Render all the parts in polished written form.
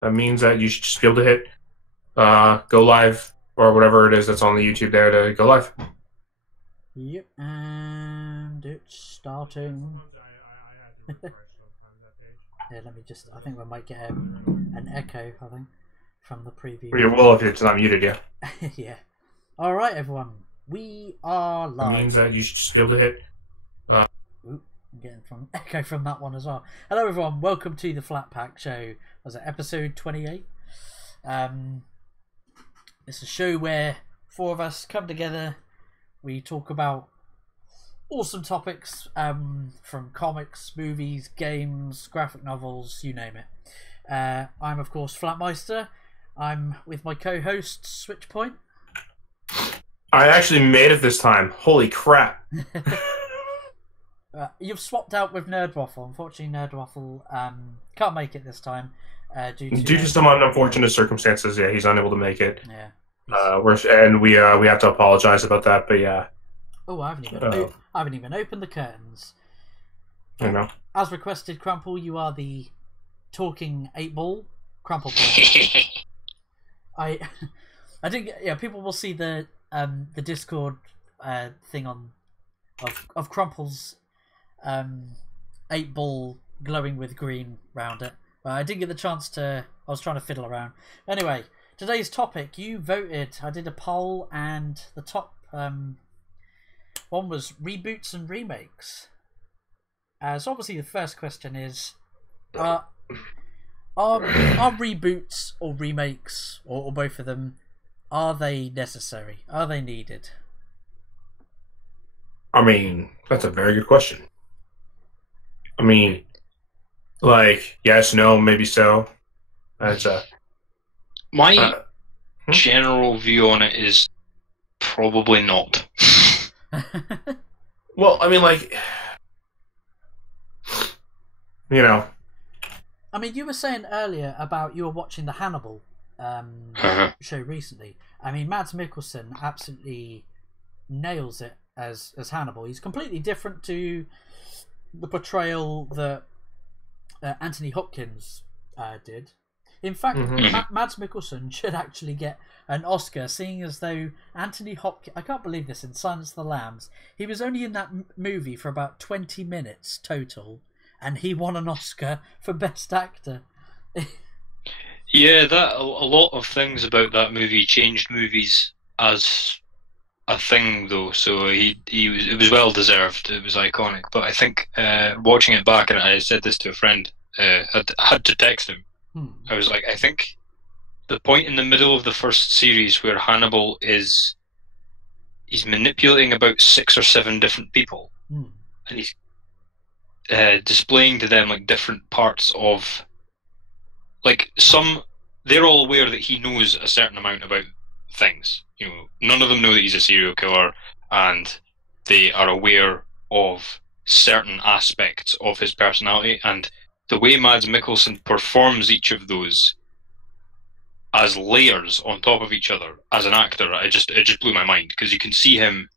That means that you should just be able to hit go live or whatever it is that's on the YouTube there to go live. Yep, and it's starting. Yeah, let me just. I think we might get an echo. I think from the preview. Well, if it's not muted, yeah. Yeah. All right, everyone. We are live. That means that you should just be able to hit. Ooh, I'm getting from echo from that one as well. Hello, everyone. Welcome to the Flat Pack Show. Was it episode 28? It's a show where four of us come together. We talk about awesome topics from comics, movies, games, graphic novels, you name it. I'm, of course, Flatmeister. I'm with my co-host, Switchpoint. I actually made it this time. Holy crap. You've swapped out with Nerdwaffle. Unfortunately, Nerdwaffle can't make it this time. Due to some unfortunate circumstances, yeah, he's unable to make it. Yeah. We have to apologize about that, but yeah. Oh, I haven't even opened the curtains. I know. As requested, Crumple, you are the talking 8-ball. Crumple. I didn't get. Yeah, people will see the Discord thing of Crumple's 8-ball glowing with green round it. But I didn't get the chance to. I was trying to fiddle around. Anyway, today's topic. You voted. I did a poll, and the top one was reboots and remakes. So obviously the first question is, are reboots or remakes, or both of them, are they necessary? Are they needed? I mean, that's a very good question. I mean, like, yes, no, maybe so. That's my general view on it is probably not. Well, I mean, like, you know. I mean, you were saying earlier about you were watching the Hannibal show recently. I mean, Mads Mikkelsen absolutely nails it as Hannibal. He's completely different to the portrayal that Anthony Hopkins did. In fact, Mads Mikkelsen should actually get an Oscar, seeing as though Anthony Hopkins... I can't believe this, in Silence of the Lambs, he was only in that movie for about 20 minutes total, and he won an Oscar for Best Actor. Yeah, a lot of things about that movie changed movies as a thing, though. So it was well deserved. It was iconic. But I think watching it back, and I said this to a friend, had to text him. I was like, I think the point in the middle of the first series where Hannibal he's manipulating about 6 or 7 different people, and he's displaying to them like different parts of, like, they're all aware that he knows a certain amount about things. You know, none of them know that he's a serial killer, and they are aware of certain aspects of his personality, and the way Mads Mikkelsen performs each of those as layers on top of each other as an actor, it just blew my mind, because you can see him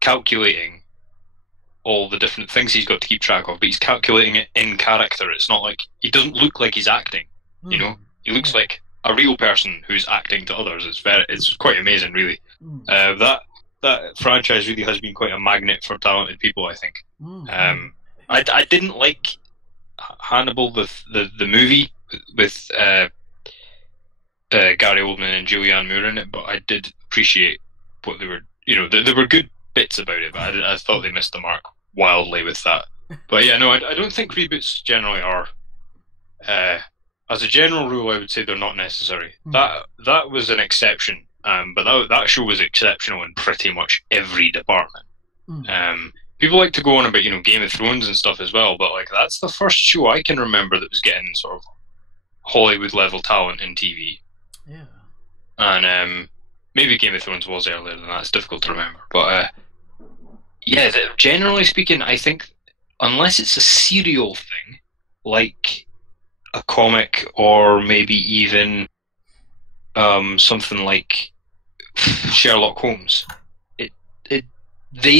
calculating all the different things he's got to keep track of, but he's calculating it in character. It's not like, he doesn't look like he's acting, you know? He looks like a real person who's acting to others. It's quite amazing, really. That franchise really has been quite a magnet for talented people, I think. I didn't like Hannibal, the movie with Gary Oldman and Julianne Moore in it, but I did appreciate what they were. You know, there were good bits about it, but I thought they missed the mark wildly with that. But yeah, no, I don't think reboots generally are. As a general rule, I would say they're not necessary. That was an exception, but that show was exceptional in pretty much every department. People like to go on about, you know, Game of Thrones and stuff as well, but like, that's the first show I can remember that was getting sort of Hollywood level talent in TV. Yeah. And maybe Game of Thrones was earlier than that. It's difficult to remember, but yeah, generally speaking, I think unless it's a serial thing, like a comic or maybe even something like Sherlock Holmes, they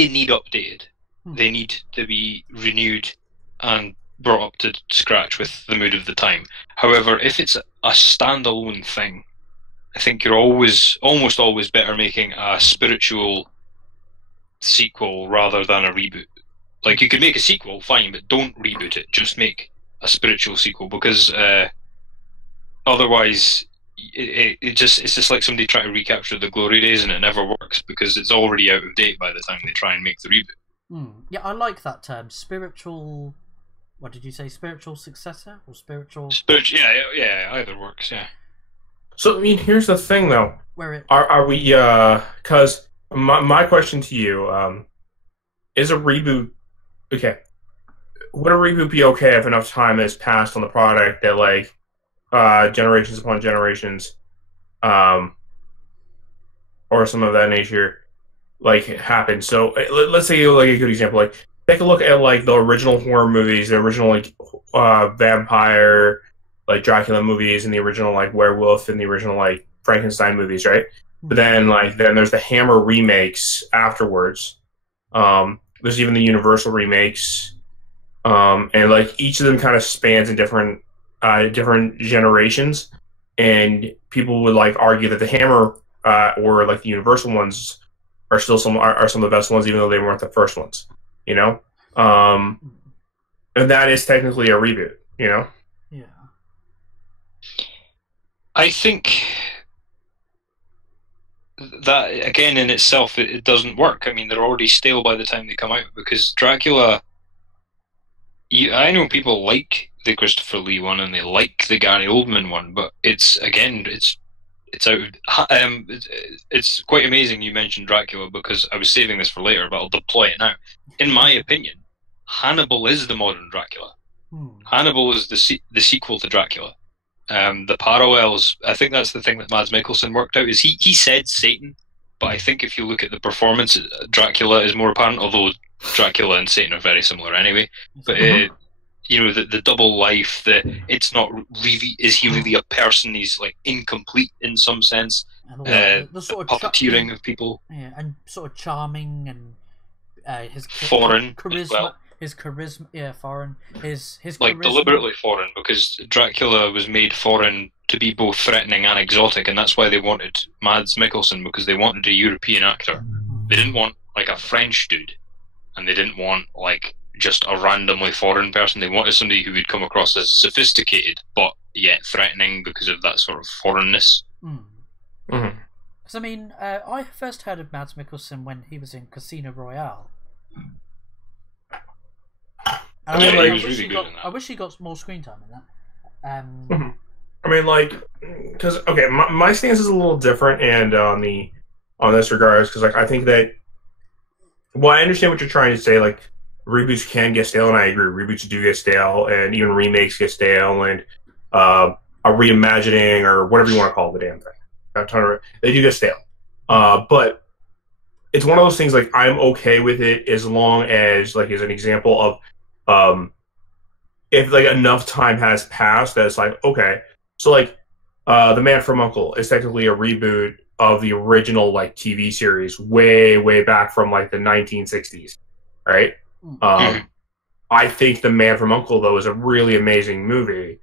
need updated. They need to be renewed and brought up to scratch with the mood of the time. However, if it's a standalone thing, I think you're almost always better making a spiritual sequel rather than a reboot. Like, you could make a sequel, fine, but don't reboot it. Just make a spiritual sequel, because otherwise, it's just like somebody trying to recapture the glory days, and it never works because it's already out of date by the time they try and make the reboot. Yeah, I like that term, spiritual. What did you say? Spiritual successor or spiritual? Yeah, either works. Yeah. So, I mean, here's the thing, though. Where are we? Because my question to you, is a reboot okay? Would a reboot be okay if enough time has passed on the product that, like, generations upon generations, or some of that nature, like, happen? So let's say, like, a good example, like, take a look at, like, the original horror movies, the original, like, vampire, like, Dracula movies, and the original, like, werewolf, and the original, like, Frankenstein movies, right? But then there's the Hammer remakes afterwards. There's even the Universal remakes, and, like, each of them kind of spans in different generations, and people would, like, argue that the Hammer or, like, the Universal ones are still some of the best ones, even though they weren't the first ones, you know. And that is technically a reboot, you know. Yeah. I think that, again, in itself, it doesn't work. I mean, they're already stale by the time they come out, because Dracula, I know people like the Christopher Lee one and they like the Gary Oldman one, but it's out of, it's quite amazing you mentioned Dracula, because I was saving this for later, but I'll deploy it now. In my opinion, Hannibal is the modern Dracula. Hannibal is the sequel to Dracula. The parallels, I think that's the thing that Mads Mikkelsen worked out, is he said Satan, but I think if you look at the performance, Dracula is more apparent, although Dracula and Satan are very similar anyway. But you know, the double life, it's not really, is he really a person? He's, like, incomplete in some sense. And the sort of puppeteering of people. Yeah, and sort of charming, and his foreign charisma. as well. His charisma, yeah, foreign. His like, charisma. deliberately foreign, because Dracula was made foreign to be both threatening and exotic, and that's why they wanted Mads Mikkelsen, because they wanted a European actor. They didn't want, like, a French dude, and they didn't want, like, just a randomly foreign person. They wanted somebody who would come across as sophisticated but yet threatening because of that sort of foreignness. Because I mean, I first heard of Mads Mikkelsen when he was in Casino Royale. I wish he got more screen time in that. I mean, like, because, okay, my stance is a little different, and on this regards, because, like, I think that, well, I understand what you're trying to say. Like, reboots can get stale, and I agree. Reboots do get stale, and even remakes get stale, and a reimagining, or whatever you want to call the damn thing. They do get stale. But it's one of those things, like, I'm okay with it as long as, like, as an example of, if, like, enough time has passed that it's like, okay, so, like, The Man from U.N.C.L.E. is technically a reboot of the original, like, TV series way back from, like, the 1960s, right? I think The Man from U.N.C.L.E., though, is a really amazing movie.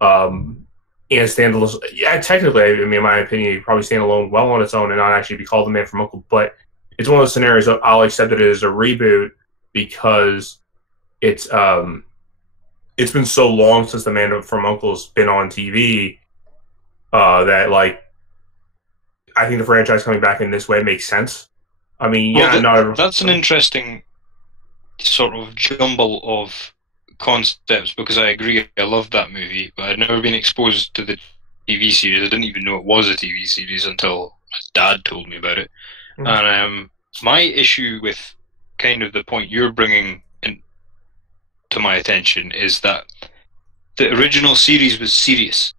And standalone, yeah, technically, I mean, in my opinion, it probably stand alone well on its own and not actually be called The Man from U.N.C.L.E., but it's one of those scenarios that I'll accept it as a reboot because it's been so long since The Man from U.N.C.L.E.'s been on TV that, like, I think the franchise coming back in this way makes sense. I mean, yeah, that's an interesting sort of jumble of concepts, because I agree, I loved that movie, but I'd never been exposed to the TV series. I didn't even know it was a TV series until my dad told me about it. And my issue with kind of the point you're bringing to my attention is that the original series was serious.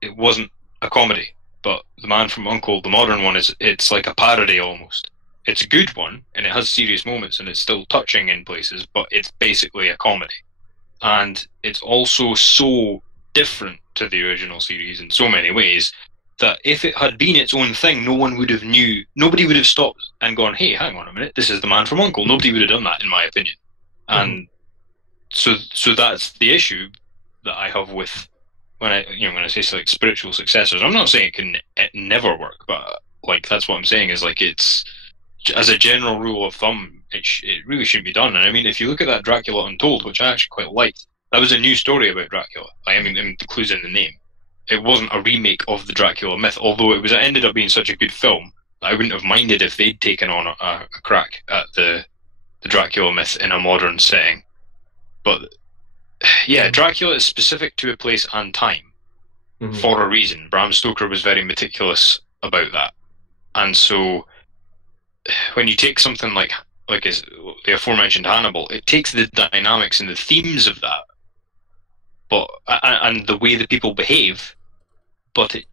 It wasn't a comedy. But The Man from U.N.C.L.E., the modern one, it's like a parody almost. It's a good one, and it has serious moments, and it's still touching in places, but it's basically a comedy. And it's also so different to the original series in so many ways that if it had been its own thing, nobody would have stopped and gone, hey, hang on a minute, this is The Man from U.N.C.L.E. Nobody would have done that, in my opinion. And so that's the issue that I have with when I say like spiritual successors. I'm not saying it never work, but like that's what I'm saying is like it's as a general rule of thumb, it really shouldn't be done. And I mean, if you look at that Dracula Untold, which I actually quite liked, that was a new story about Dracula. I mean, the clues in the name. It wasn't a remake of the Dracula myth, although it ended up being such a good film that I wouldn't have minded if they'd taken on a crack at the Dracula myth in a modern setting. But yeah, Dracula is specific to a place and time for a reason. Bram Stoker was very meticulous about that, and so when you take something like the aforementioned Hannibal, it takes the dynamics and the themes of that, but and the way that people behave, but it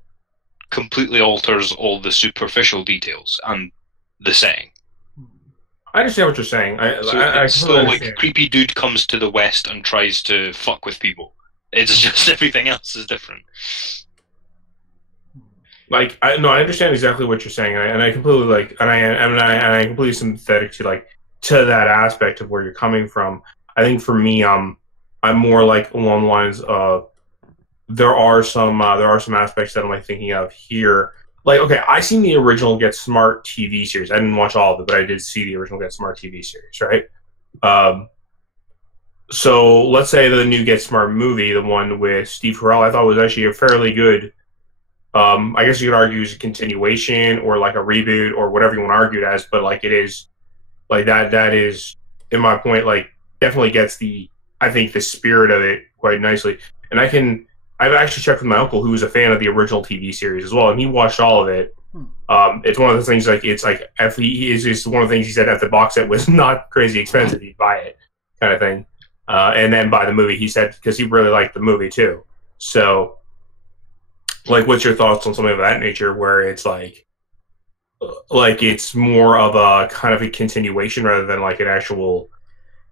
completely alters all the superficial details and the setting. I understand what you're saying. It's still like a creepy dude comes to the West and tries to fuck with people. It's just everything else is different. Like, I understand exactly what you're saying, and I completely I completely sympathetic to that aspect of where you're coming from. I think for me, I'm more like along the lines of there are some aspects that I'm like thinking of here. Like, okay, I seen the original Get Smart TV series. I didn't watch all of it, but I did see the original Get Smart TV series, right? So let's say the new Get Smart movie, the one with Steve Carell, I thought was actually a fairly good. I guess you could argue is a continuation or like a reboot or whatever you want to argue it as, but like it is like that is in my point like definitely gets the spirit of it quite nicely. And I've actually checked with my uncle who was a fan of the original TV series as well, and he watched all of it. It's one of the things like it's like if it's one of the things he said if the box set was not crazy expensive, he'd buy it kind of thing, and then buy the movie. He said because he really liked the movie too. So. Like, what's your thoughts on something of that nature, where it's like it's more of a kind of a continuation rather than like an actual.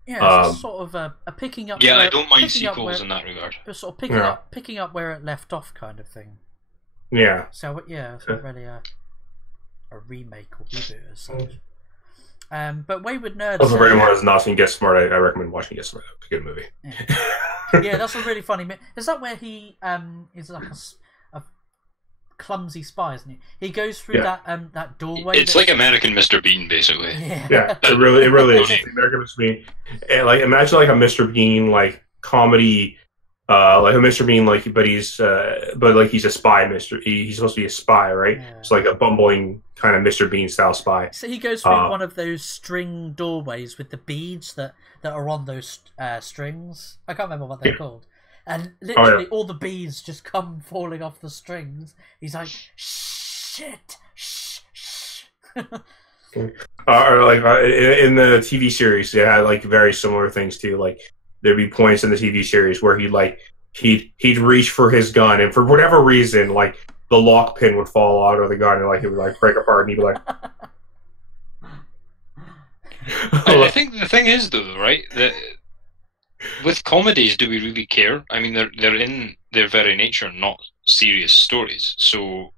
Yeah, it's sort of a picking up. Yeah, I don't mind sequels in that regard. Just sort of picking up where it left off, kind of thing. Yeah. So yeah, it's not really a remake or reboot as such. But Wayward Nerds. Also, for anyone who has not seen Get Smart, I recommend watching Get Smart. It's a good movie. Yeah, that's a really funny. Is that where he is like a clumsy spy, isn't he? He goes through that doorway. It's like American Mr. Bean, basically. Yeah, it really is. It's American Mr. Bean. And, like, imagine like a Mr. Bean like comedy, like a Mr. Bean but he's a spy. He's supposed to be a spy, right? Yeah. It's like a bumbling kind of Mr. Bean style spy. So he goes through one of those string doorways with the beads that are on those strings. I can't remember what they're called. And literally all the beads just come falling off the strings. He's like, shit, shh. Or like in the TV series, they had like very similar things too. Like there'd be points in the TV series where he'd reach for his gun, and for whatever reason, like the lock pin would fall out of the gun, and like it would like break apart, and he'd be like. I think the thing is though, right, that. With comedies, do we really care? I mean, they're in their very nature not serious stories. So,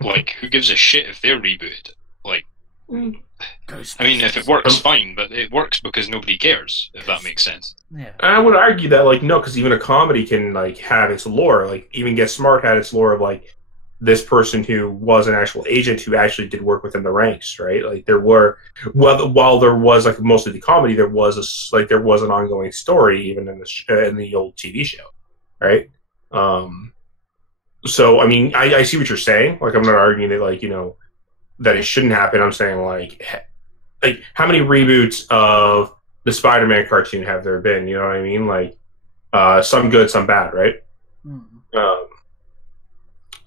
like, who gives a shit if they're rebooted? Like, I mean, if it works, fine, but it works because nobody cares. If that makes sense. Yeah. I would argue that, like, no, because even a comedy can like have its lore. Like, even Get Smart had its lore of like this person who was an actual agent who actually did work within the ranks, right? Like there were, while there was like mostly the comedy, there was an ongoing story even in the old TV show, right? So I mean, I see what you're saying. Like I'm not arguing that like that it shouldn't happen. I'm saying like how many reboots of the Spider-Man cartoon have there been? You know what I mean? Like some good, some bad, right?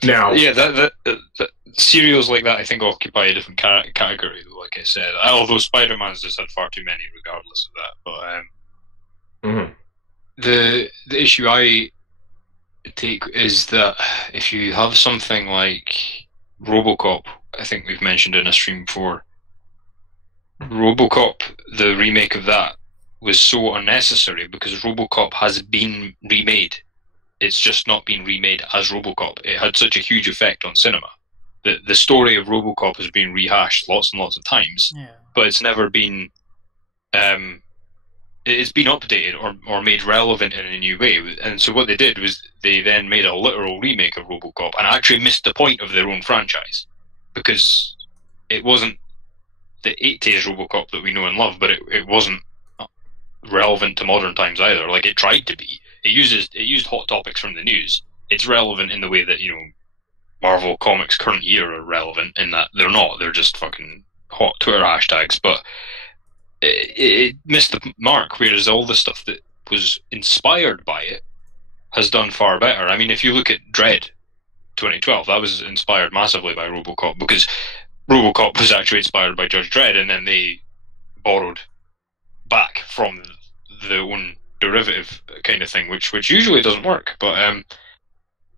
Now, yeah, the serials like that I think occupy a different category. Like I said, although Spider-Man's just had far too many, regardless of that. But the issue I take is that if you have something like RoboCop, I think we've mentioned in a stream before. RoboCop, the remake of that, was so unnecessary because RoboCop has been remade. It's just not been remade as RoboCop. It had such a huge effect on cinema. The story of RoboCop has been rehashed lots and lots of times, but it's never been it's been updated or made relevant in a new way. And so what they did was they then made a literal remake of RoboCop and actually missed the point of their own franchise, because it wasn't the 80s RoboCop that we know and love, but it wasn't relevant to modern times either. Like, it tried to be. It used hot topics from the news. It's relevant in the way that, you know, Marvel Comics current year are relevant, in that they're not. They're just fucking hot Twitter hashtags. But it missed the mark, whereas all the stuff that was inspired by it has done far better. I mean, if you look at Dread 2012, that was inspired massively by RoboCop, because RoboCop was actually inspired by Judge Dredd, and then they borrowed back from the own derivative kind of thing, which usually doesn't work. But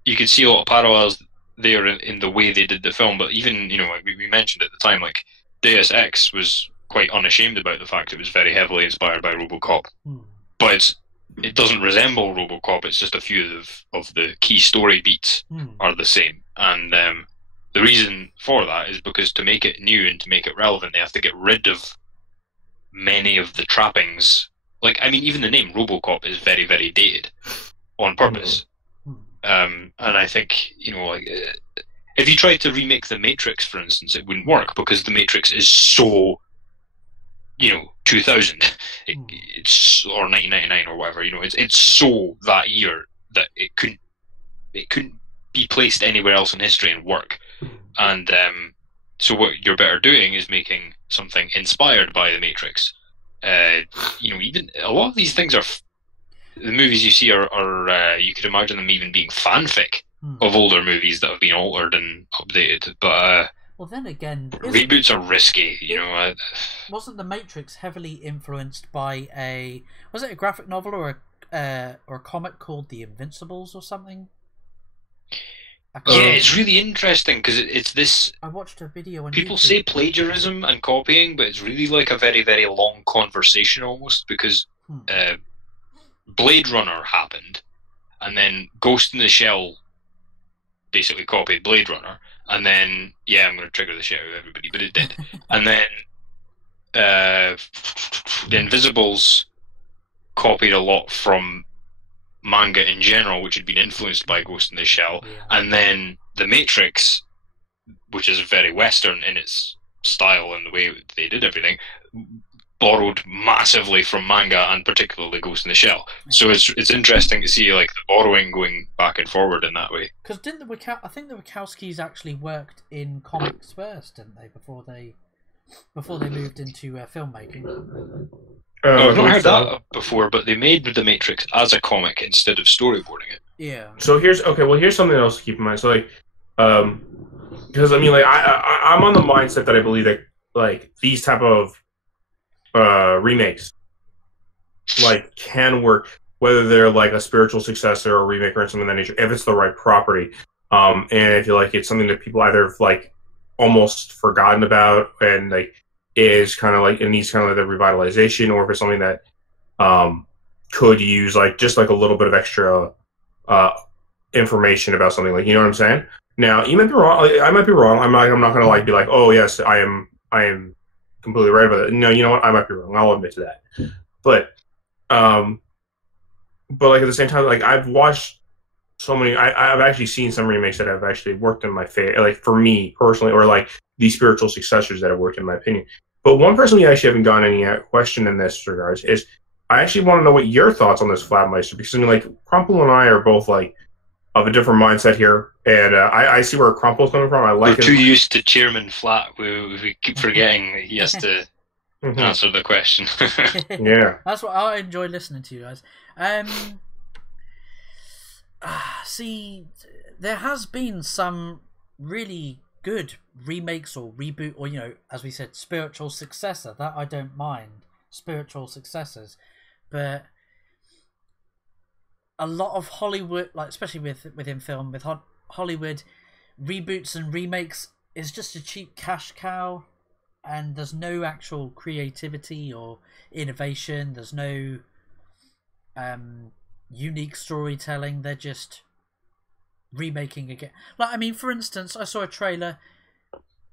you can see a lot of parallels there in the way they did the film. But even, you know, like we mentioned at the time, like Deus Ex was quite unashamed about the fact it was very heavily inspired by RoboCop, but it doesn't resemble RoboCop. It's just a few of the key story beats are the same, and the reason for that is because to make it new and to make it relevant, they have to get rid of many of the trappings. Like, I mean, even the name RoboCop is very, very dated on purpose. And I think, you know, like, if you tried to remake The Matrix, for instance, it wouldn't work, because The Matrix is so, you know, 2000, it's, or 1999 or whatever, you know, it's so that year that it couldn't be placed anywhere else in history and work. And so what you're better doing is making something inspired by The Matrix. You know, even a lot of these things are the movies you see are you could imagine them even being fanfic of older movies that have been altered and updated. But well, then again, reboots are risky. You know, wasn't The Matrix heavily influenced by was it a graphic novel or a comic called The Invincibles or something? Yeah, it's really interesting because it's this. I watched a video on people YouTube. say plagiarism and copying, but it's really like a very, very long conversation almost, because Blade Runner happened, and then Ghost in the Shell basically copied Blade Runner, and then I'm going to trigger the shit out of everybody, but it did, and then The Invisibles copied a lot from manga in general, which had been influenced by Ghost in the Shell, and then The Matrix, which is very Western in its style and the way they did everything, borrowed massively from manga and particularly Ghost in the Shell. So it's interesting to see like the borrowing going back and forward in that way. Because I think the Wachowskis actually worked in comics first, didn't they? Before they moved into filmmaking. I've not heard that before, but they made The Matrix as a comic instead of storyboarding it. Yeah. So here's something else to keep in mind. So like, because I mean, like, I'm on the mindset that I believe that like these type of remakes like can work, whether they're like a spiritual successor or remake or something of that nature, if it's the right property. And if you like, it's something that people either have like almost forgotten about and like is kind of like it needs kind of like the revitalization, or if it's something that could use like just like a little bit of extra information about something, like, you know what I'm saying? Now you might be wrong. I might be wrong. I'm not gonna like be like, oh yes, I am completely right about it. No, you know what? I might be wrong. I'll admit to that. But like at the same time, like I've watched so many. I've actually seen some remakes that have actually worked in my favor, like for me personally, or like these spiritual successors that have worked in my opinion. But one person we actually haven't gotten any question in this regards is I actually want to know what your thoughts on this Flatmeister, because I mean, like Crumple and I are both like of a different mindset here, and I see where Crumple's coming from. I like We're too used to Chairman Flatt. We keep forgetting that he has to answer the question. Yeah, that's what I enjoy listening to you guys. See, there has been some really good remakes or reboot, or, you know, as we said, spiritual successor. That I don't mind, spiritual successors, but a lot of Hollywood, like especially within film, with Hollywood reboots and remakes, is just a cheap cash cow, and there's no actual creativity or innovation. There's no unique storytelling. They're just remaking again. Like, I mean, for instance, I saw a trailer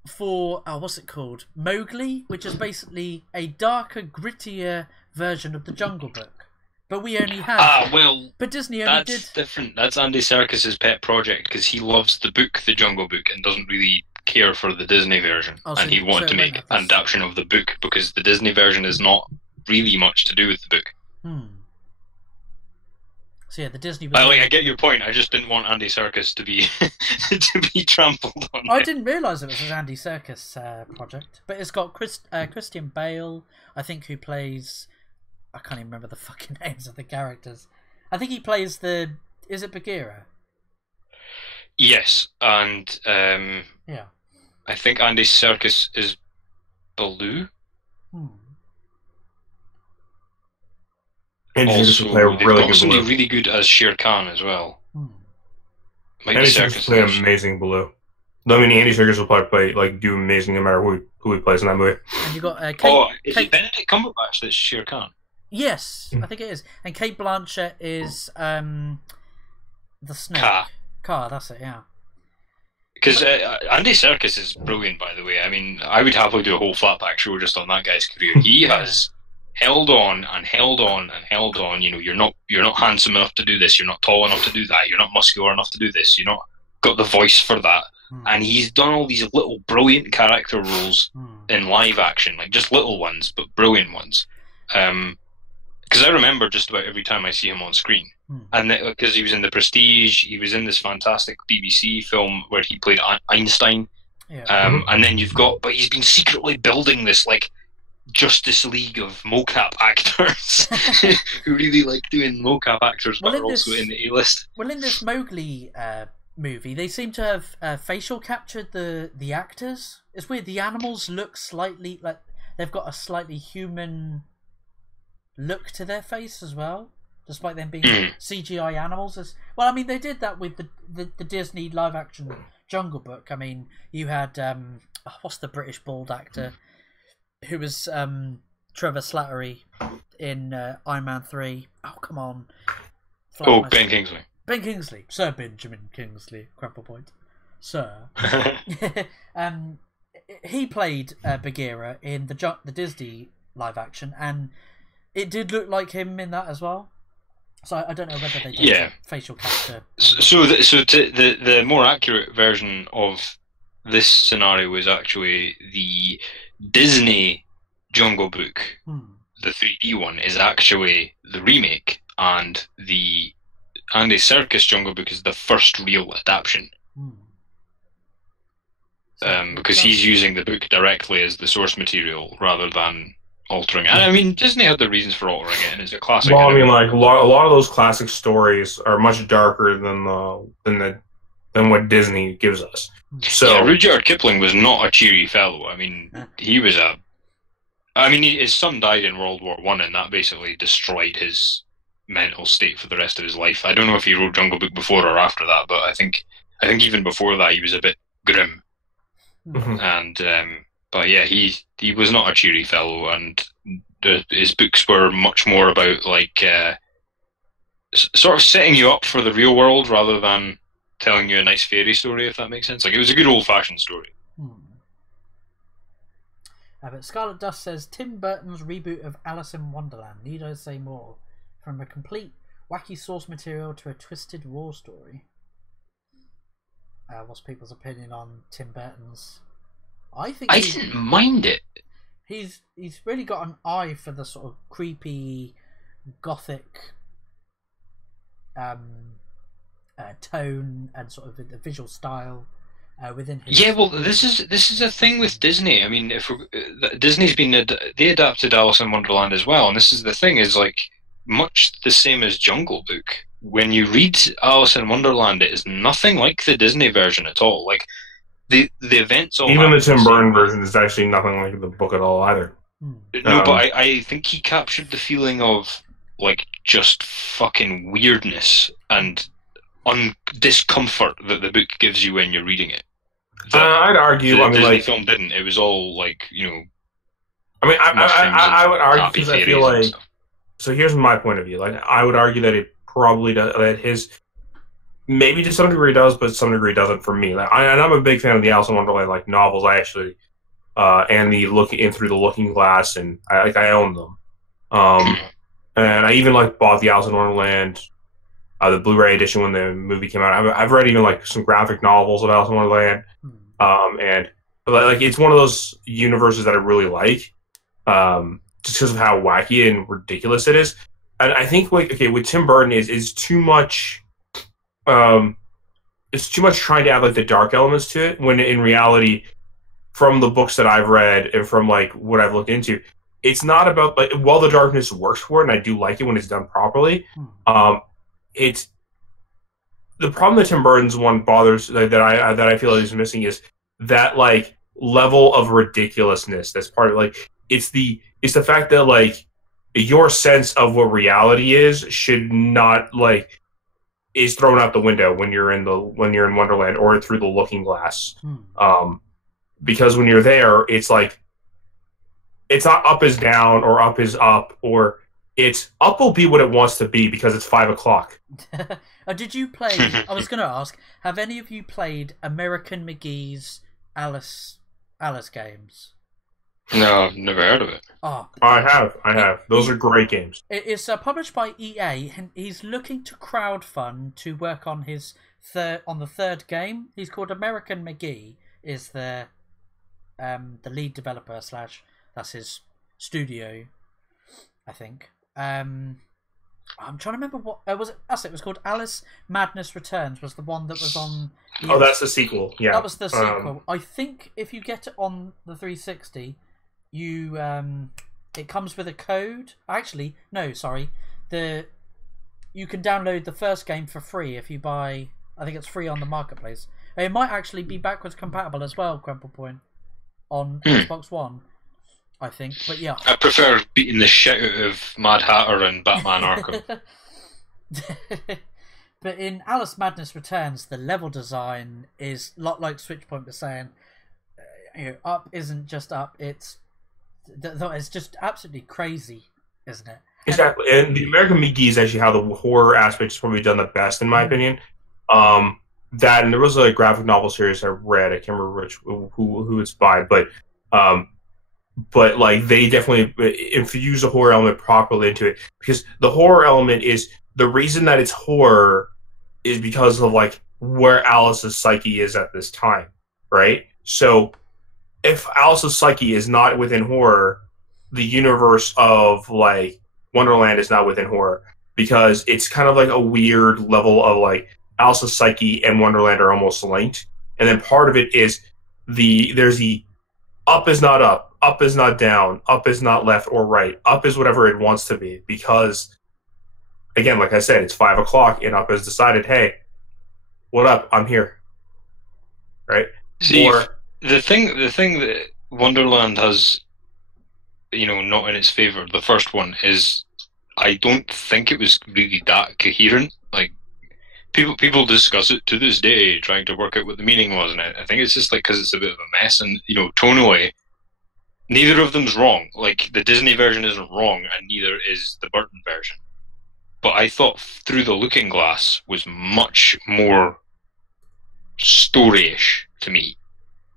for what's it called, Mowgli, which is basically a darker, grittier version of the Jungle Book. But we only had... well, but Disney only did... That's different. That's Andy Serkis's pet project, because he loves the book, The Jungle Book, and doesn't really care for the Disney version. And he wanted to make an adaptation of the book, because the Disney version is not really much to do with the book. So yeah, the Disney... I get your point. I just didn't want Andy Serkis to be to be trampled on. I didn't realise it was an Andy Serkis project. But it's got Christian Bale, I think, who plays... I can't even remember the fucking names of the characters. I think he plays the... Is it Bagheera? Yes, and yeah, I think Andy Serkis is Baloo. Also, they've got somebody really good as Shere Khan as well. Andy Serkis play amazing Baloo. I mean, Andy Serkis will probably do amazing no matter who he plays in that movie. And you got is it Benedict Cumberbatch that's Shere Khan? Yes, I think it is. And Kate Blanchett is the snake. Car, that's it, yeah. Because Andy Serkis is brilliant, by the way. I mean, I would happily do a whole flatback show just on that guy's career. He has held on and held on and held on. You know, you're not handsome enough to do this. You're not tall enough to do that. You're not muscular enough to do this. You're not got the voice for that. And he's done all these little brilliant character roles in live action, like just little ones, but brilliant ones. Because I remember just about every time I see him on screen. And because he was in The Prestige, he was in this fantastic BBC film where he played Einstein. Yeah. And then but he's been secretly building this Justice League of mocap actors who really like doing mocap actors, but are also in the A-list. Well, in this Mowgli movie, they seem to have facial captured the actors. It's weird. The animals look slightly like they've got a slightly human look to their face as well, despite them being CGI animals. Well, I mean, they did that with the Disney live action Jungle Book. I mean, you had what's the British bald actor who was Trevor Slattery in Iron Man 3. Oh, come on. Ben Kingsley. Ben Kingsley. Sir Benjamin Kingsley. Crapple point. Sir. He played Bagheera in the Disney live action, and it did look like him in that as well. So I don't know whether they did facial capture. So the more accurate version of this scenario is actually the Disney Jungle Book. The 3D one is actually the remake, and the Andy Serkis Jungle Book is the first real adaptation. Because he's using the book directly as the source material rather than altering it. And I mean, Disney had the reasons for altering it, and it's a classic. Well, I mean, a lot of those classic stories are much darker than what Disney gives us. So Rudyard Kipling was not a cheery fellow. I mean, he was his son died in World War I, and that basically destroyed his mental state for the rest of his life. I don't know if he wrote Jungle Book before or after that, but I think even before that he was a bit grim. And but yeah, he was not a cheery fellow, and his books were much more about sort of setting you up for the real world rather than telling you a nice fairy story, if that makes sense. It was a good old-fashioned story. But Scarlet Dust says, Tim Burton's reboot of Alice in Wonderland, need I say more? From a complete wacky source material to a twisted war story. What's people's opinion on Tim Burton's? I didn't mind it. He's really got an eye for the sort of creepy, gothic tone and sort of the visual style within his... Yeah, well, this is a thing with Disney. I mean, Disney's they adapted Alice in Wonderland as well, and this is the thing, is much the same as Jungle Book. When you read Alice in Wonderland, it is nothing like the Disney version at all. The events all... Even the Tim Burton version is actually nothing like the book at all either. No, but I think he captured the feeling of just fucking weirdness and discomfort that the book gives you when you're reading it. I'd argue. The Disney film didn't. It was all I mean, I would argue, because I feel so. Here's my point of view. I would argue that it probably does. That his maybe to some degree does, but to some degree doesn't for me. I'm a big fan of the Alice in Wonderland novels. I actually and the Through the Looking Glass, and I own them. And I even like bought the Alice in Wonderland, the Blu-ray edition when the movie came out. I've read even like some graphic novels of Alice in Wonderland, and like it's one of those universes that I really like, just because of how wacky and ridiculous it is. And I think like with Tim Burton is too much. It's too much trying to add like the dark elements to it when in reality, from the books that I've read and from like what I've looked into, it's not about like while the darkness works for it, and I do like it when it's done properly. It's the problem that Tim Burton's one bothers that I feel is missing is that like level of ridiculousness. That's part of like it's the fact that like your sense of what reality is should not like is thrown out the window when you're in Wonderland or through the looking glass. Because when you're there, it's like it's not up is down or up is up, or it's up will be what it wants to be because it's 5 o'clock. Did you play? I was going to ask, have any of you played American McGee's Alice games? No, I've never heard of it. Oh, I have. Those are great games. It's published by EA, and he's looking to crowdfund to work on the third game. He's called American McGee. Is the lead developer / that's his studio, I think. I'm trying to remember what was it. It was called Alice Madness Returns. Was the one that was on? That's the sequel. Yeah, that was the sequel. I think if you get it on the 360. You it comes with a code. Actually, no, sorry. You can download the first game for free if you buy. I think it's free on the marketplace. It might actually be backwards compatible as well. Crumple Point on Xbox One, I think. But yeah, I prefer beating the shit out of Mad Hatter and Batman Arkham. But in Alice Madness Returns, the level design is a lot like Switchpoint was saying. Up isn't just up; it's just absolutely crazy, isn't it? Exactly, and the American McGee is actually how the horror aspect is probably done the best, in my opinion. That and there was a graphic novel series I read. I can't remember who it's by, but like they definitely infuse the horror element properly into it, because the horror element is the reason that it's horror is because of like where Alice's psyche is at this time, right? So if Alice's psyche is not within horror, the universe of like Wonderland is not within horror, because it's kind of like a weird level of like Alice's psyche and Wonderland are almost linked. And then part of it is there's the up is not up is not down, up is not left or right, up is whatever it wants to be, because again, like I said, it's 5 o'clock and up has decided, hey, what up? I'm here. Right? See, the thing that Wonderland has, not in its favour, the first one, is I don't think it was really that coherent. Like, people discuss it to this day, trying to work out what the meaning was, and I think it's just like because it's a bit of a mess, and tonally, neither of them's wrong. Like, the Disney version isn't wrong, and neither is the Burton version. But I thought Through the Looking Glass was much more storyish to me.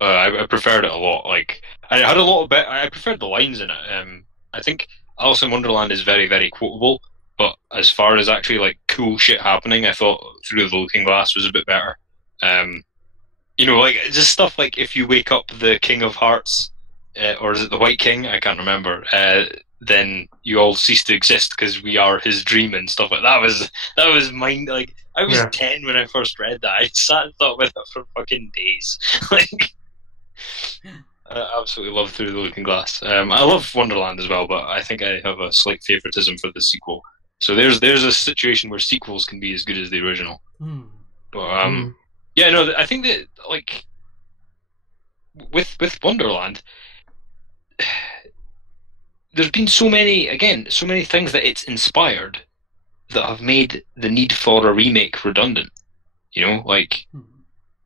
I preferred it a lot. Like, I had a lot of I preferred the lines in it. I think Alice in Wonderland is very, very quotable, but as far as actually like cool shit happening, I thought Through the Looking Glass was a bit better. Like just stuff like if you wake up the King of Hearts, or is it the White King? I can't remember. Then you all cease to exist because we are his dream and stuff like that. That was mind. Like, I was 10 when I first read that. I sat and thought about it for fucking days. Like, I absolutely love Through the Looking Glass. I love Wonderland as well, but I think I have a slight favoritism for the sequel. So there's a situation where sequels can be as good as the original. But I think that like with Wonderland, there's been so many things that it's inspired that have made the need for a remake redundant.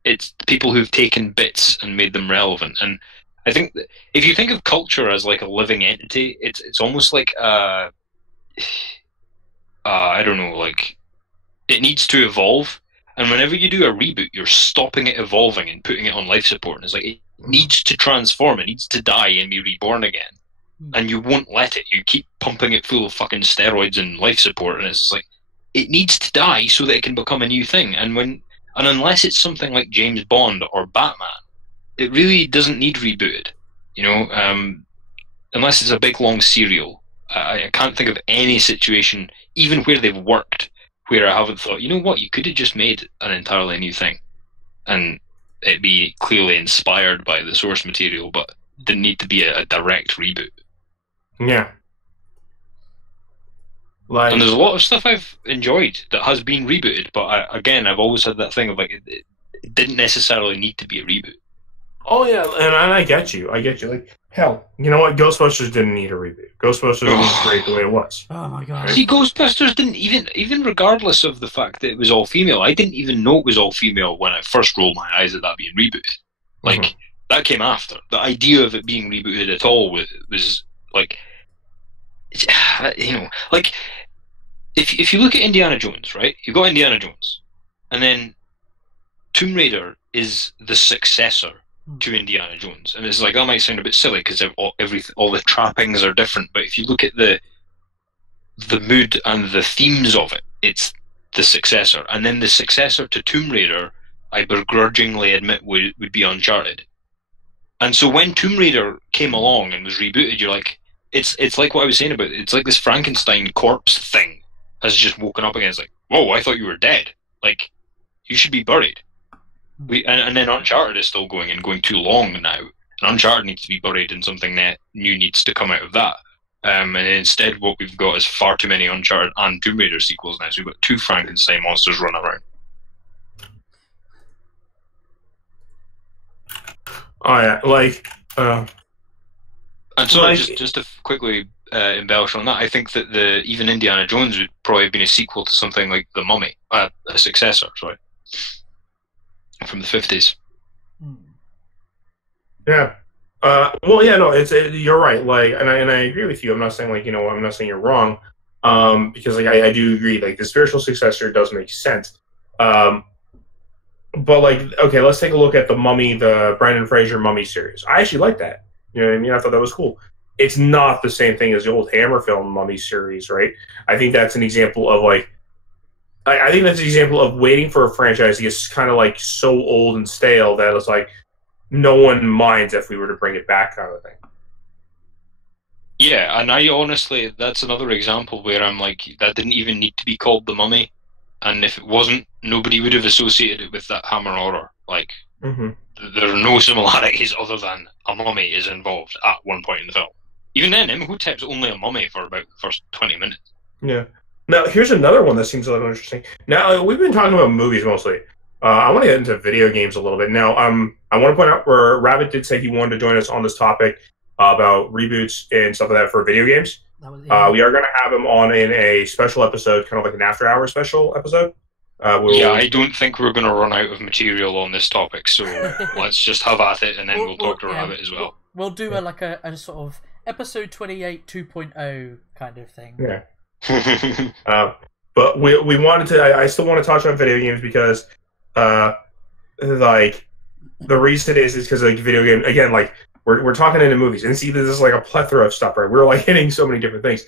It's people who've taken bits and made them relevant. And I think that if you think of culture as like a living entity, it's almost like I don't know, like it needs to evolve. And whenever you do a reboot, you're stopping it evolving and putting it on life support. And it's like it needs to transform, it needs to die and be reborn again. and you won't let it. You keep pumping it full of fucking steroids and life support, and it's like it needs to die so that it can become a new thing. And unless it's something like James Bond or Batman, it really doesn't need rebooted. You know, unless it's a big long serial. I can't think of any situation, even where they've worked, where I haven't thought, you know what, you could have just made an entirely new thing, and it be clearly inspired by the source material, but didn't need to be a direct reboot. Yeah. And there's a lot of stuff I've enjoyed that has been rebooted, but I've always had that thing of like it didn't necessarily need to be a reboot. Oh yeah, and I get you. Like, hell, you know what? Ghostbusters didn't need a reboot. Ghostbusters was great the way it was. Oh my god. See, Ghostbusters didn't even regardless of the fact that it was all female, I didn't even know it was all female when I first rolled my eyes at that being rebooted. Like, that came after. The idea of it being rebooted at all was like, you know, like, if you look at Indiana Jones, right? You've got Indiana Jones, and then Tomb Raider is the successor to Indiana Jones, and it's like, that might sound a bit silly because all the trappings are different, but if you look at the mood and the themes of it, it's the successor. And then the successor to Tomb Raider, I begrudgingly admit, would be Uncharted. And so when Tomb Raider came along and was rebooted, you're like, it's like what I was saying about it. It's like this Frankenstein corpse thing has just woken up again. It's like, whoa, I thought you were dead. Like, you should be buried. And then Uncharted is still going and going too long now. And Uncharted needs to be buried, and something that new needs to come out of that. And instead, what we've got is far too many Uncharted and Tomb Raider sequels now. So we've got two Frankenstein monsters running around. Oh yeah, like. And so, like, just to quickly embellish on that, I think that even Indiana Jones would probably have been a sequel to something like The Mummy, a successor, sorry, from the 50s. Yeah. Well, yeah, no, you're right. Like, and I agree with you. I'm not saying I'm not saying you're wrong. Because like I do agree. Like the spiritual successor does make sense. But like, okay, let's take a look at the Mummy, the Brendan Fraser Mummy series. I actually like that. You know what I mean? I thought that was cool. It's not the same thing as the old Hammer film Mummy series, right? I think that's an example of like, I think that's an example of waiting for a franchise to get kind of like so old and stale that it's like no one minds if we were to bring it back, kind of thing. Yeah, and I honestly, that's another example where I'm like, that didn't even need to be called The Mummy, and if it wasn't, nobody would have associated it with that Hammer horror. Like, there are no similarities other than a mummy is involved at one point in the film. Even then, Imhotep's only a mummy for about the first 20 minutes. Yeah. Now, here's another one that seems a little interesting. Now, we've been talking about movies mostly. I want to get into video games a little bit. Now, I want to point out where Rabbit did say he wanted to join us on this topic about reboots and stuff like that for video games. We are going to have him on in a special episode, kind of like an after-hour special episode. I don't think we're going to run out of material on this topic, so let's just have at it, and then we'll talk to Rabbit as well. We'll do a sort of episode 28 2.0 kind of thing. Yeah. But we wanted to. I still want to touch on video games because, like, the reason is because like video game again, like we're talking into movies, and see this is like a plethora of stuff, right? We're like hitting so many different things,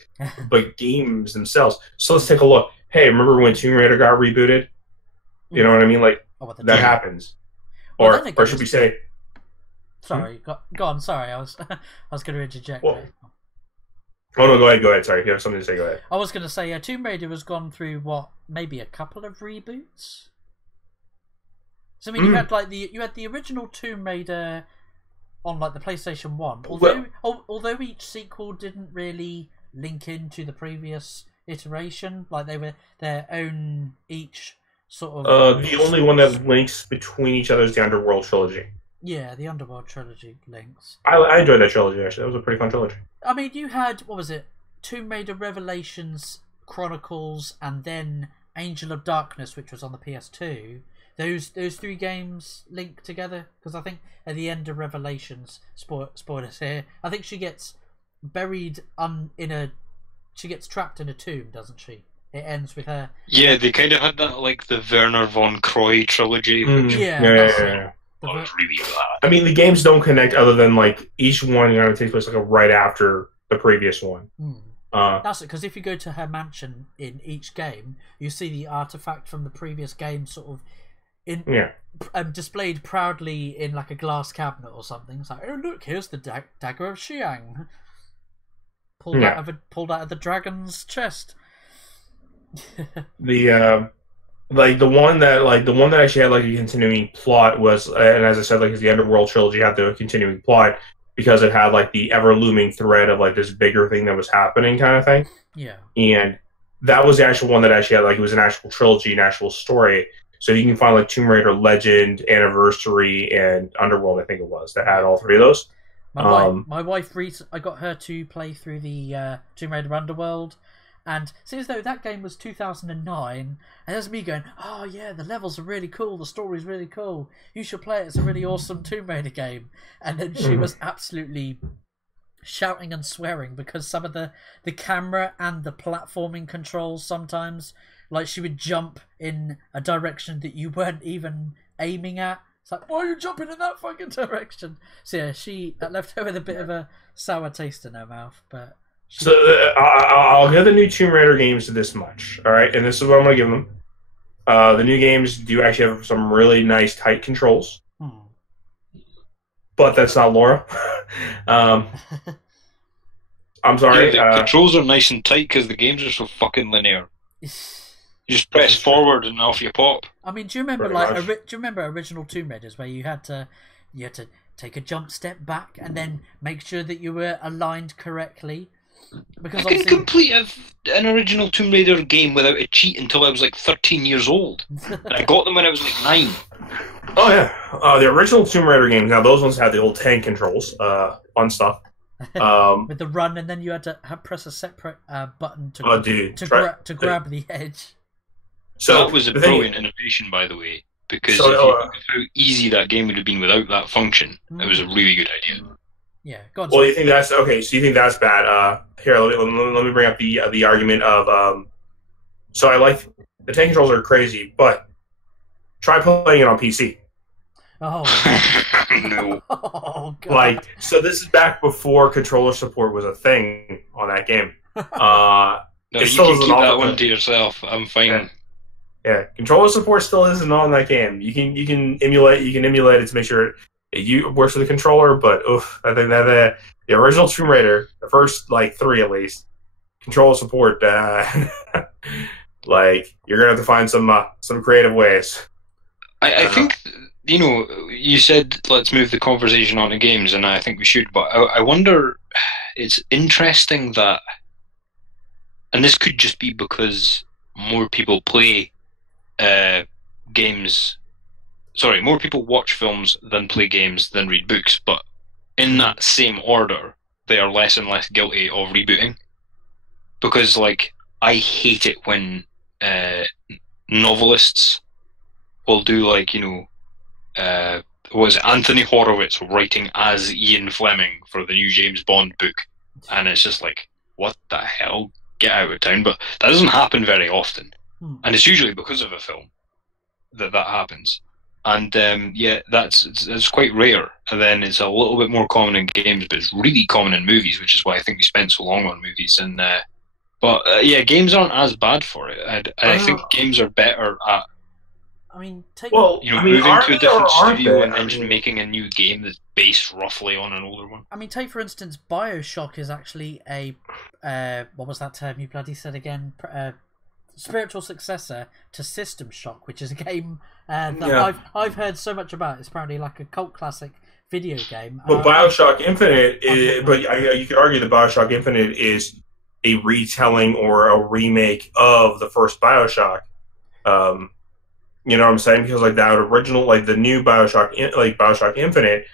but games themselves. So let's take a look. Hey, remember when Tomb Raider got rebooted? You know what I mean? Like that happens, or should we say? Sorry, go on. Sorry, I was going to interject. Well, oh no, go ahead. Sorry, if you have something to say, go ahead. I was going to say, Tomb Raider has gone through maybe a couple of reboots. So I mean, you had the original Tomb Raider on like the PlayStation 1. Although each sequel didn't really link into the previous iteration, like they were their own each sort of. The only one that links between each other is the Underworld trilogy. Yeah, the Underworld trilogy links. I enjoyed that trilogy, actually. That was a pretty fun trilogy. I mean, you had, what was it? Tomb Raider Revelations, Chronicles, and then Angel of Darkness, which was on the PS2. Those three games link together? Because I think at the end of Revelations, spoilers here, I think she gets buried she gets trapped in a tomb, doesn't she? It ends with her. Yeah, they kind of had that, like, the Werner von Croy trilogy. Yeah. I mean, the games don't connect other than like each one takes place like right after the previous one. That's it, because if you go to her mansion in each game, you see the artifact from the previous game sort of displayed proudly in like a glass cabinet or something. It's like, oh look, here's the dagger of Xiang, pulled out of the dragon's chest. The one that actually had like a continuing plot was, and as I said, like the Underworld trilogy had the continuing plot because it had like the ever looming thread of like this bigger thing that was happening kind of thing. Yeah. And that was the actual one that actually had like, it was an actual trilogy, an actual story. So you can find like Tomb Raider Legend, Anniversary, and Underworld, I think it was, that had all three of those. My wife, I got her to play through the Tomb Raider Underworld, and seems though that game was 2009, and there's me going, oh yeah, the levels are really cool, the story's really cool, you should play it, it's a really awesome Tomb Raider game. And then she was absolutely shouting and swearing because some of the camera and the platforming controls sometimes, like she would jump in a direction that you weren't even aiming at. It's like, why are you jumping in that fucking direction? So yeah, that left her with a bit of a sour taste in her mouth. But so I'll give the new Tomb Raider games this much, all right? And this is what I'm going to give them. The new games do actually have some really nice tight controls. But that's not Laura. I'm sorry. Yeah, the controls are nice and tight because the games are so fucking linear. You just press forward and off you pop. I mean, do you remember original Tomb Raiders where you had to take a jump step back and then make sure that you were aligned correctly? Because I couldn't complete an original Tomb Raider game without a cheat until I was like 13 years old. And I got them when I was like 9. Oh yeah, the original Tomb Raider games. Now those ones had the old tank controls, fun stuff. With the run, and then you had to press a separate button to grab the edge. So that was a brilliant innovation, by the way, because if you look at how easy that game would have been without that function, it was a really good idea. Yeah. Go on, well, you think that's okay? So you think that's bad? Here, let me bring up the argument of. So I like the tank controls are crazy, but try playing it on PC. Oh no! Oh god! Like, so this is back before controller support was a thing on that game. No, you can keep that one to yourself. I'm fine. Yeah, controller support still isn't on that game. You can emulate it to make sure it works with the controller, but I think that the original Tomb Raider, the first like 3 at least, controller support, like you're gonna have to find some creative ways. I think, you know, you said let's move the conversation on to games, and I think we should, but I wonder, it's interesting that, and this could just be because more people play games, sorry, more people watch films than play games than read books, but in that same order, they are less and less guilty of rebooting. Because, like, I hate it when novelists will do, like, you know, was Anthony Horowitz writing as Ian Fleming for the new James Bond book, and it's just like, what the hell? Get out of town. But that doesn't happen very often, and it's usually because of a film that happens. And yeah, that's quite rare. And then it's a little bit more common in games, but it's really common in movies, which is why I think we spend so long on movies. And but yeah, games aren't as bad for it. I think games are better at. I mean, moving to a different studio and then just making a new game that's based roughly on an older one. I mean, take for instance, BioShock is actually a what was that term you bloody said again? Spiritual successor to System Shock, which is a game that I've heard so much about. It's apparently like a cult classic video game. But BioShock Infinite, but you could argue that BioShock Infinite is a retelling or a remake of the first BioShock. You know what I'm saying? Because like that original, like the new BioShock, like BioShock Infinite,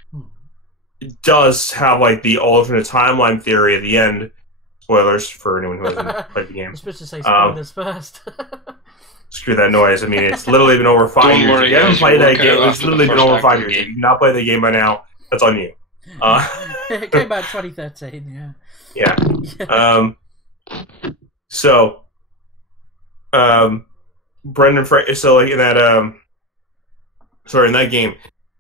does have like the alternate timeline theory at the end. Spoilers for anyone who hasn't played the game. I'm supposed to say spoilers first. Screw that noise. I mean, it's literally been over 5 years. If you haven't played that game, it's literally been over 5 years. If you've not played the game by now, that's on you. It came out 2013, yeah. So, Brendan so like in that in that game,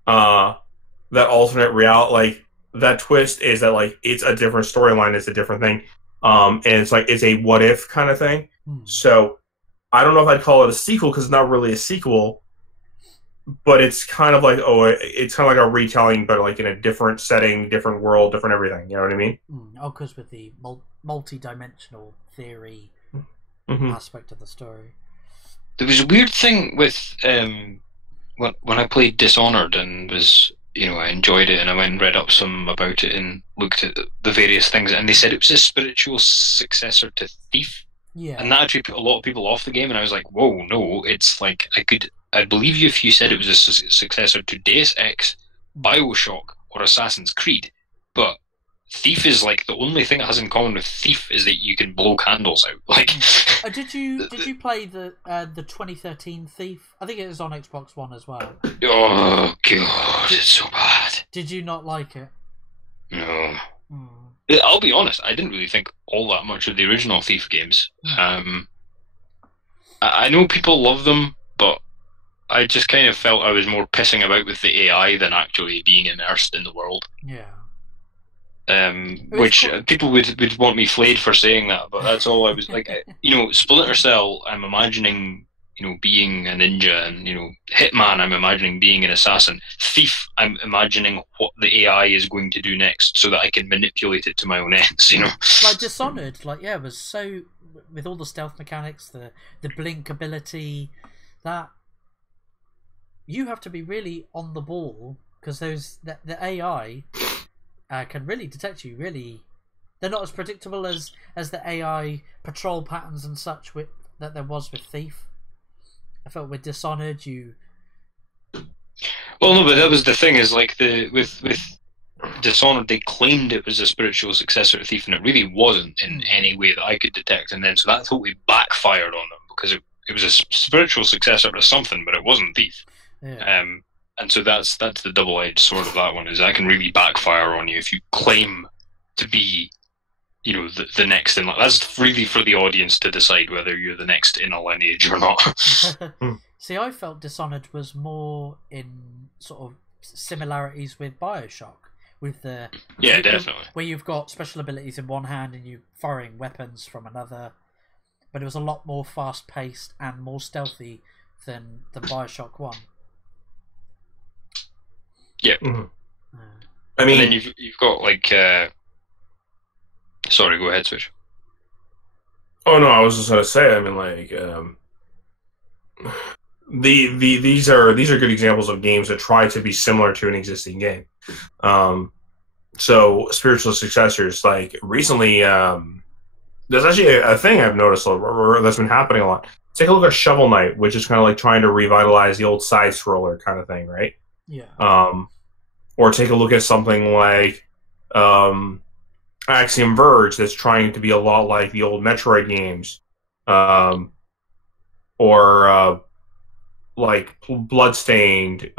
that alternate reality, like that twist is that like it's a different storyline, it's a different thing, and it's like it's a what if kind of thing. So I don't know if I'd call it a sequel because it's not really a sequel, but it's kind of like it's kind of like a retelling, but like in a different setting, different world, different everything. You know what I mean? Oh, because with the multi-dimensional theory aspect of the story. There was a weird thing with when I played Dishonored and was, I enjoyed it, and I went and read up some about it and looked at the various things, and they said it was a spiritual successor to Thief. Yeah. And that actually put a lot of people off the game, and I was like, whoa, no, it's like, I'd believe you if you said it was a successor to Deus Ex, Bioshock, or Assassin's Creed, but Thief is like, the only thing it has in common with Thief is that you can blow candles out. Like, did you play the 2013 Thief? I think it was on Xbox One as well. Oh god, it's so bad. Did you not like it? No. I'll be honest, I didn't really think all that much of the original Thief games. I know people love them, but I just kind of felt I was more pissing about with the AI than actually being immersed in the world. Yeah. Which people would want me flayed for saying that, but that's all I was like. Splinter Cell, I'm imagining, being a ninja, and Hitman, I'm imagining being an assassin. Thief, I'm imagining what the AI is going to do next, so that I can manipulate it to my own ends. Like Dishonored, it was so, with all the stealth mechanics, the blink ability, that you have to be really on the ball because the AI. Can really detect you. Really, they're not as predictable as the AI patrol patterns and such that there was with Thief. I felt with Dishonored, you. Well, no, but that was the thing. Is like with Dishonored, they claimed it was a spiritual successor to Thief, and it really wasn't in any way that I could detect. And then so that totally backfired on them because it was a spiritual successor to something, but it wasn't Thief. Yeah. And so that's the double-edged sword of that one, is that can really backfire on you if you claim to be, the next in. That's really for the audience to decide whether you're the next in a lineage or not. See, I felt Dishonored was more in sort of similarities with Bioshock, with the definitely, where you've got special abilities in one hand and you're firing weapons from another, but it was a lot more fast-paced and more stealthy than Bioshock 1. Yeah. I mean, and then you've got like. Sorry, go ahead, Switch. Oh no, I was just gonna say. I mean, like, these are good examples of games that try to be similar to an existing game. So spiritual successors, like recently, there's actually a thing I've noticed that's been happening a lot. Take a look at Shovel Knight, which is kind of like trying to revitalize the old side scroller kind of thing, right? Yeah. Or take a look at something like Axiom Verge, that's trying to be a lot like the old Metroid games, or like Bloodstained.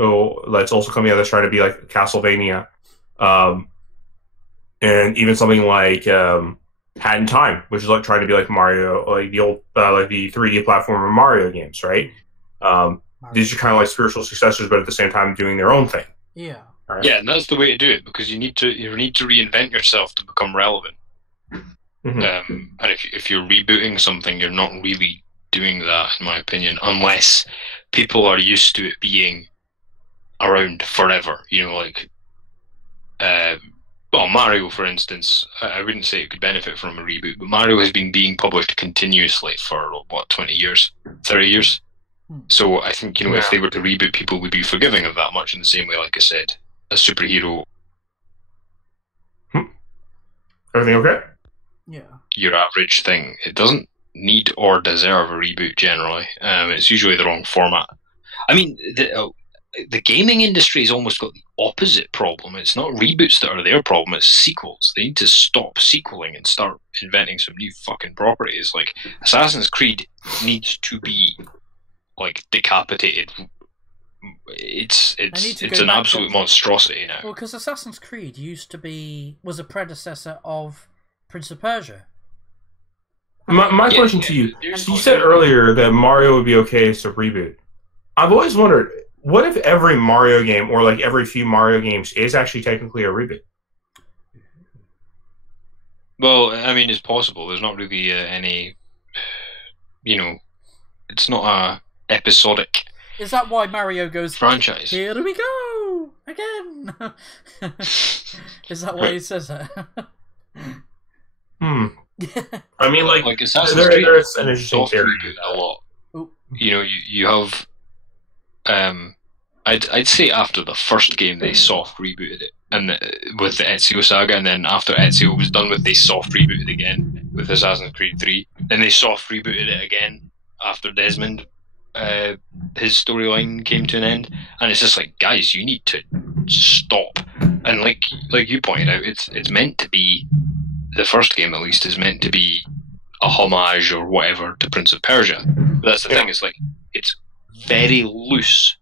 That's also coming out that's trying to be like Castlevania, and even something like Hat in Time, which is like trying to be like Mario, like the old like the 3D platformer Mario games, right? These are kind of like spiritual successors, but at the same time doing their own thing. Yeah. Right? Yeah, and that's the way to do it, because you need to reinvent yourself to become relevant. And if you're rebooting something, you're not really doing that, in my opinion, unless people are used to it being around forever. Mario, for instance, I wouldn't say it could benefit from a reboot, but Mario has been being published continuously for 20 years, 30 years. So I think if they were to reboot, people would be forgiving of that much in the same way, like I said, a superhero. Everything okay? Yeah. Your average thing. It doesn't need or deserve a reboot generally. It's usually the wrong format. I mean, the gaming industry has almost got the opposite problem. It's not reboots that are their problem, it's sequels. They need to stop sequeling and start inventing some new fucking properties. Like, Assassin's Creed needs to be, like, decapitated. It's an absolute monstrosity now. Well, because Assassin's Creed was a predecessor of Prince of Persia. My question to you, you said earlier that Mario would be okay as a reboot. I've always wondered, what if every Mario game, or like every few Mario games, is actually technically a reboot? Well, I mean, it's possible. There's not really any, it's not a episodic Is that why Mario goes franchise. Here we go again? Is that why he says it? I mean, like Assassin's Creed, there's an interesting theory a lot. Ooh. You have, I'd say after the first game they soft rebooted it, and with the Ezio saga, and then after Ezio was done with, they soft rebooted again with Assassin's Creed 3. Then they soft rebooted it again after Desmond, his storyline came to an end, and it's just like, guys, you need to stop. And like you pointed out, it's meant to be, the first game at least is meant to be a homage or whatever to Prince of Persia. But that's the thing, it's like, it's very loose.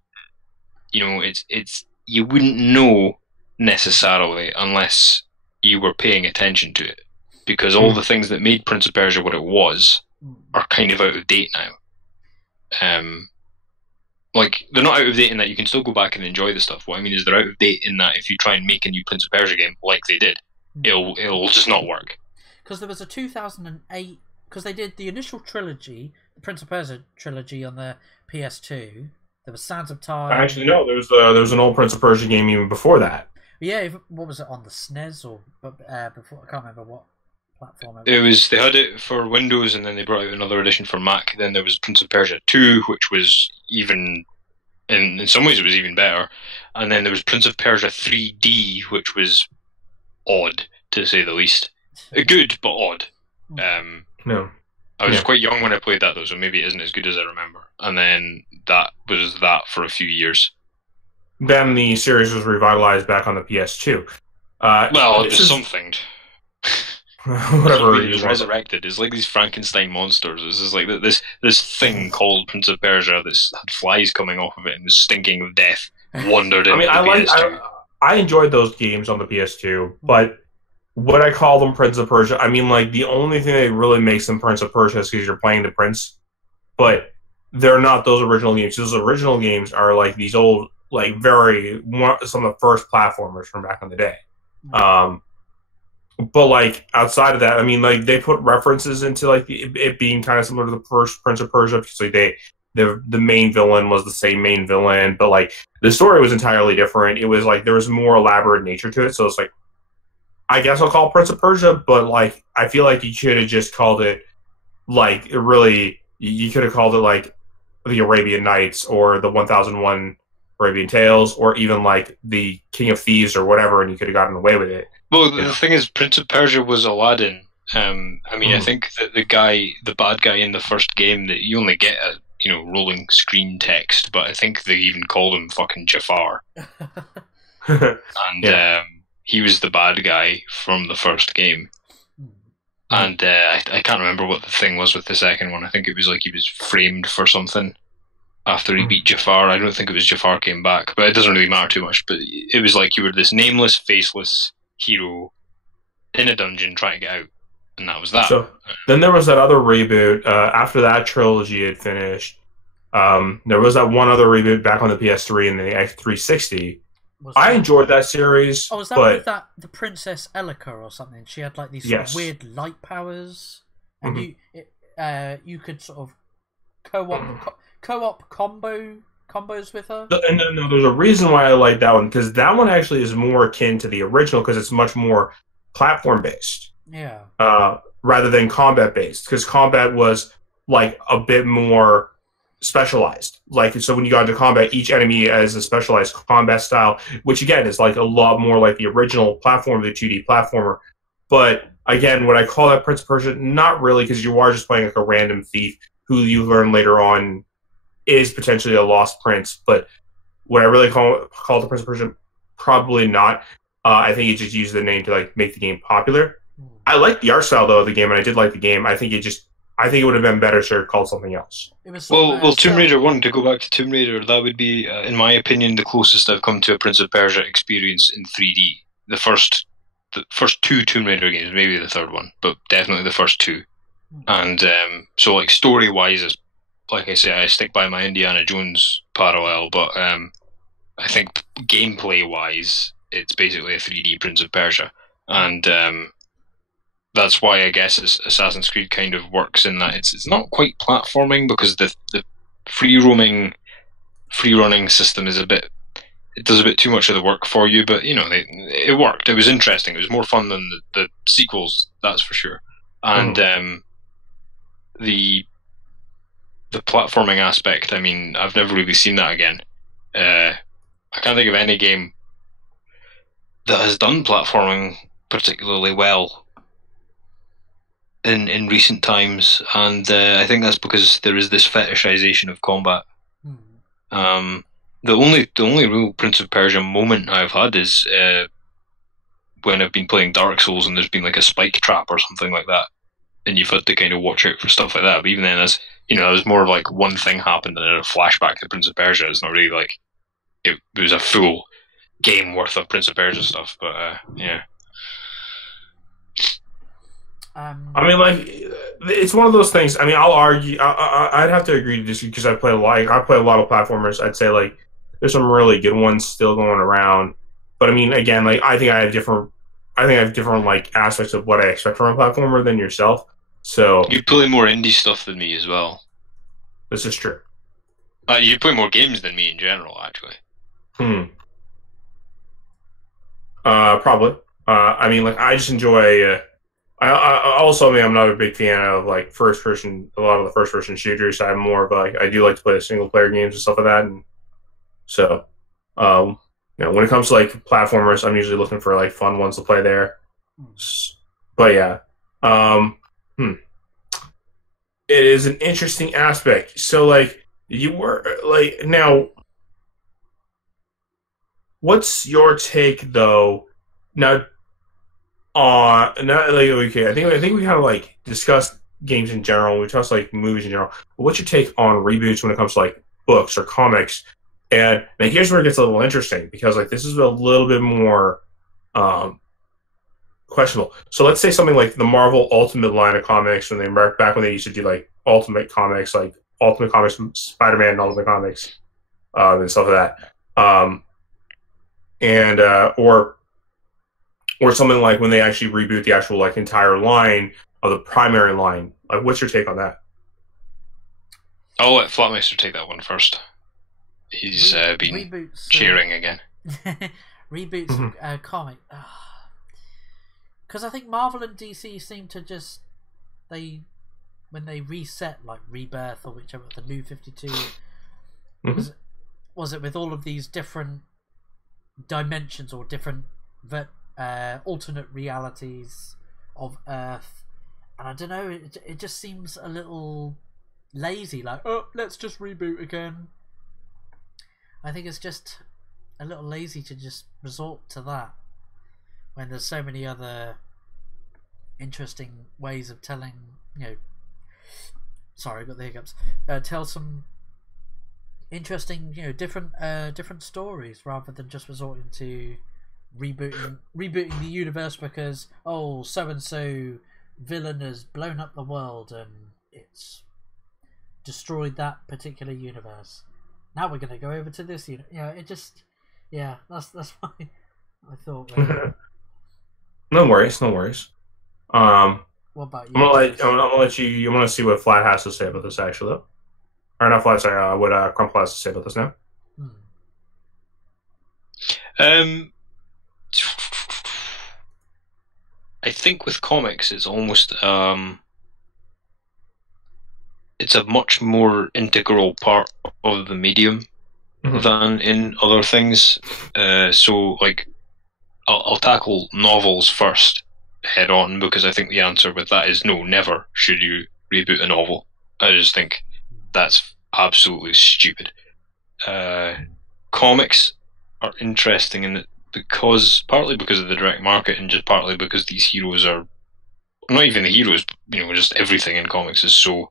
It's you wouldn't know necessarily unless you were paying attention to it, because all the things that made Prince of Persia what it was are kind of out of date now. Like, they're not out of date in that you can still go back and enjoy the stuff. What I mean is they're out of date in that if you try and make a new Prince of Persia game like they did, it'll just not work. Because there was a 2008, because they did the initial trilogy, the Prince of Persia trilogy on the PS2. There was Sands of Time. Actually, no. There was an old Prince of Persia game even before that. Yeah, what was it, on the SNES or before? I can't remember what platform it was. They had it for Windows, and then they brought out another edition for Mac. Then there was Prince of Persia 2, which was even, in some ways, it was even better. And then there was Prince of Persia 3D, which was odd, to say the least. Good, but odd. No. I was quite young when I played that, though, so maybe it isn't as good as I remember. And then that was that for a few years. Then the series was revitalized back on the PS2. Well, it was something. Whatever. It was resurrected. It's like these Frankenstein monsters. It's just like this thing called Prince of Persia that had flies coming off of it and was stinking of death. Wandered into the PS2. I enjoyed those games on the PS2, but would I call them Prince of Persia? I mean, like, the only thing that really makes them Prince of Persia is because you're playing the Prince, but they're not those original games. Those original games are like these old, like, some of the first platformers from back in the day. But, like, outside of that, I mean, like, they put references into, like, it being kind of similar to the first Prince of Persia, because, like, the main villain was the same main villain, but, like, the story was entirely different. It was, like, there was more elaborate nature to it, so it's, like, I guess I'll call it Prince of Persia, but, like, I feel like you should have just called it, like, you could have called it, like, the Arabian Nights, or the 1001 Arabian Tales, or even, like, the King of Thieves, or whatever, and you could have gotten away with it. Well, the thing is, Prince of Persia was Aladdin. I mean, I think that the bad guy in the first game, that you only get a, rolling screen text, but I think they even called him fucking Jafar. And he was the bad guy from the first game. And I can't remember what the thing was with the second one. I think it was like he was framed for something after he beat Jafar. I don't think it was Jafar came back, but it doesn't really matter too much. But it was like you were this nameless, faceless hero in a dungeon trying to get out, and that was that. So then there was that other reboot after that trilogy had finished. There was that one other reboot back on the PS3 and the X360. I enjoyed that series. Oh, was that with the Princess Elika or something? She had like these sort of weird light powers, and you could sort of co-op combos with her. And no, there's a reason why I like that one, because that one actually is more akin to the original because it's much more platform based. Yeah. Rather than combat based, because combat was like a bit more specialized. Like, so when you got into combat, each enemy has a specialized combat style, which again is like a lot more like the original platform, the 2D platformer. But again, would I call that Prince of Persia? Not really, because you are just playing like a random thief who you learn later on is potentially a lost prince. But would I really call the Prince of Persia? Probably not. I think he just used the name to like make the game popular. I like the art style though of the game, and I did like the game. I think it would have been better to call it something else. Well, Tomb Raider 1, to go back to Tomb Raider, that would be, in my opinion, the closest I've come to a Prince of Persia experience in 3D. The first two Tomb Raider games, maybe the third one, but definitely the first two. And so, like, story-wise, like I say, I stick by my Indiana Jones parallel, but I think gameplay-wise, it's basically a 3D Prince of Persia. And that's why I guess Assassin's Creed kind of works in that it's not quite platforming, because the free running system is it does a bit too much of the work for you, but it worked. It was interesting. It was more fun than the sequels, that's for sure. And the platforming aspect, I mean, I've never really seen that again. I can't think of any game that has done platforming particularly well in recent times, and I think that's because there is this fetishization of combat. The only real Prince of Persia moment I've had is when I've been playing Dark Souls and there's been like a spike trap or something like that, and you've had to kind of watch out for stuff like that. But even then, it was more of like one thing happened and then a flashback to Prince of Persia. It's not really like it was a full game worth of Prince of Persia stuff. But yeah. I mean, like, it's one of those things. I mean, I'll argue. I'd have to agree to disagree because I play a lot of platformers. I'd say like there's some really good ones still going around. But I mean, again, like I think I have different like aspects of what I expect from a platformer than yourself. So you play more indie stuff than me as well. This is true. You play more games than me in general, actually. Probably. I mean, like I just enjoy. I also, I mean, I'm not a big fan of like a lot of the first person shooters. I'm more of like, I do like to play single player games and stuff like that. And so, when it comes to like platformers, I'm usually looking for like fun ones to play there. But yeah, it is an interesting aspect. So like you were like, now, what's your take though? Now, okay. I think we kind of like discussed games in general. We discussed like movies in general. But what's your take on reboots when it comes to like books or comics? And now here's where it gets a little interesting because like this is a little bit more questionable. So let's say something like the Marvel Ultimate line of comics back when they used to do like Ultimate Comics, like Ultimate Comics, Spider-Man, and Ultimate Comics, and stuff like that, or something like when they actually reboot the actual like entire line of the primary line. Like, what's your take on that? I'll let Flatmeister take that one first. He's been cheering again. Reboots comic. Because I think Marvel and DC seem to just when they reset like Rebirth or whichever, the New 52 was it with all of these different dimensions or different alternate realities of Earth, and I don't know, it just seems a little lazy, like, oh, let's just reboot again. I think it's just a little lazy to just resort to that when there's so many other interesting ways of telling, sorry, I got the hiccups, tell some interesting, different stories rather than just resorting to rebooting the universe because so and so villain has blown up the world and it's destroyed that particular universe. Now we're gonna go over to this that's why I thought. No worries. What about you? I'm gonna let you. I'm gonna see what Flatt has to say about this actually, though. Or not Flatt. Sorry. What Crumple has to say about this now. I think with comics, it's almost it's a much more integral part of the medium than in other things. So, like, I'll tackle novels first, head on, because I think the answer with that is no, never should you reboot a novel. I just think that's absolutely stupid. Comics are interesting in that partly because of the direct market and just partly because these heroes are not even the heroes, just everything in comics is so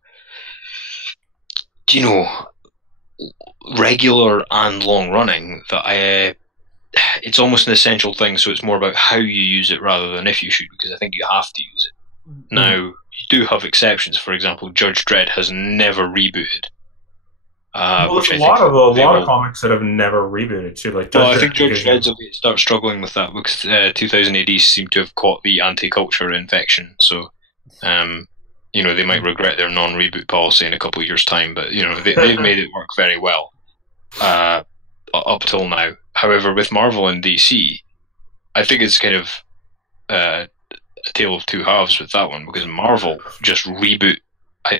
regular and long running that it's almost an essential thing. So it's more about how you use it rather than if you should, because I think you have to use it. Now, you do have exceptions. For example, Judge Dredd has never rebooted Well, which there's I think a they lot of will. comics that have never rebooted too. Like, Well, I think Judge Dredd will start struggling with that because 2000 AD seemed to have caught the anti-culture infection. So, they might regret their non-reboot policy in a couple of years' time. But they've made it work very well up till now. However, with Marvel and DC, I think it's kind of a tale of two halves with that one because Marvel just reboot.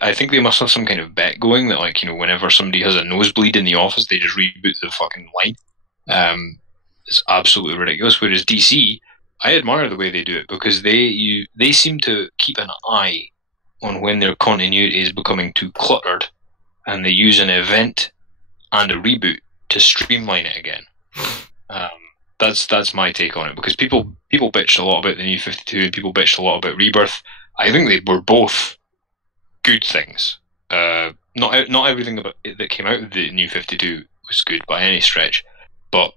I think they must have some kind of bet going that, like, whenever somebody has a nosebleed in the office, they just reboot the fucking line. It's absolutely ridiculous. Whereas DC, I admire the way they do it because they seem to keep an eye on when their continuity is becoming too cluttered, and they use an event and a reboot to streamline it again. That's my take on it because people bitched a lot about the New 52 and people bitched a lot about Rebirth. I think they were both good things. Not everything about it that came out of the New 52 was good by any stretch, but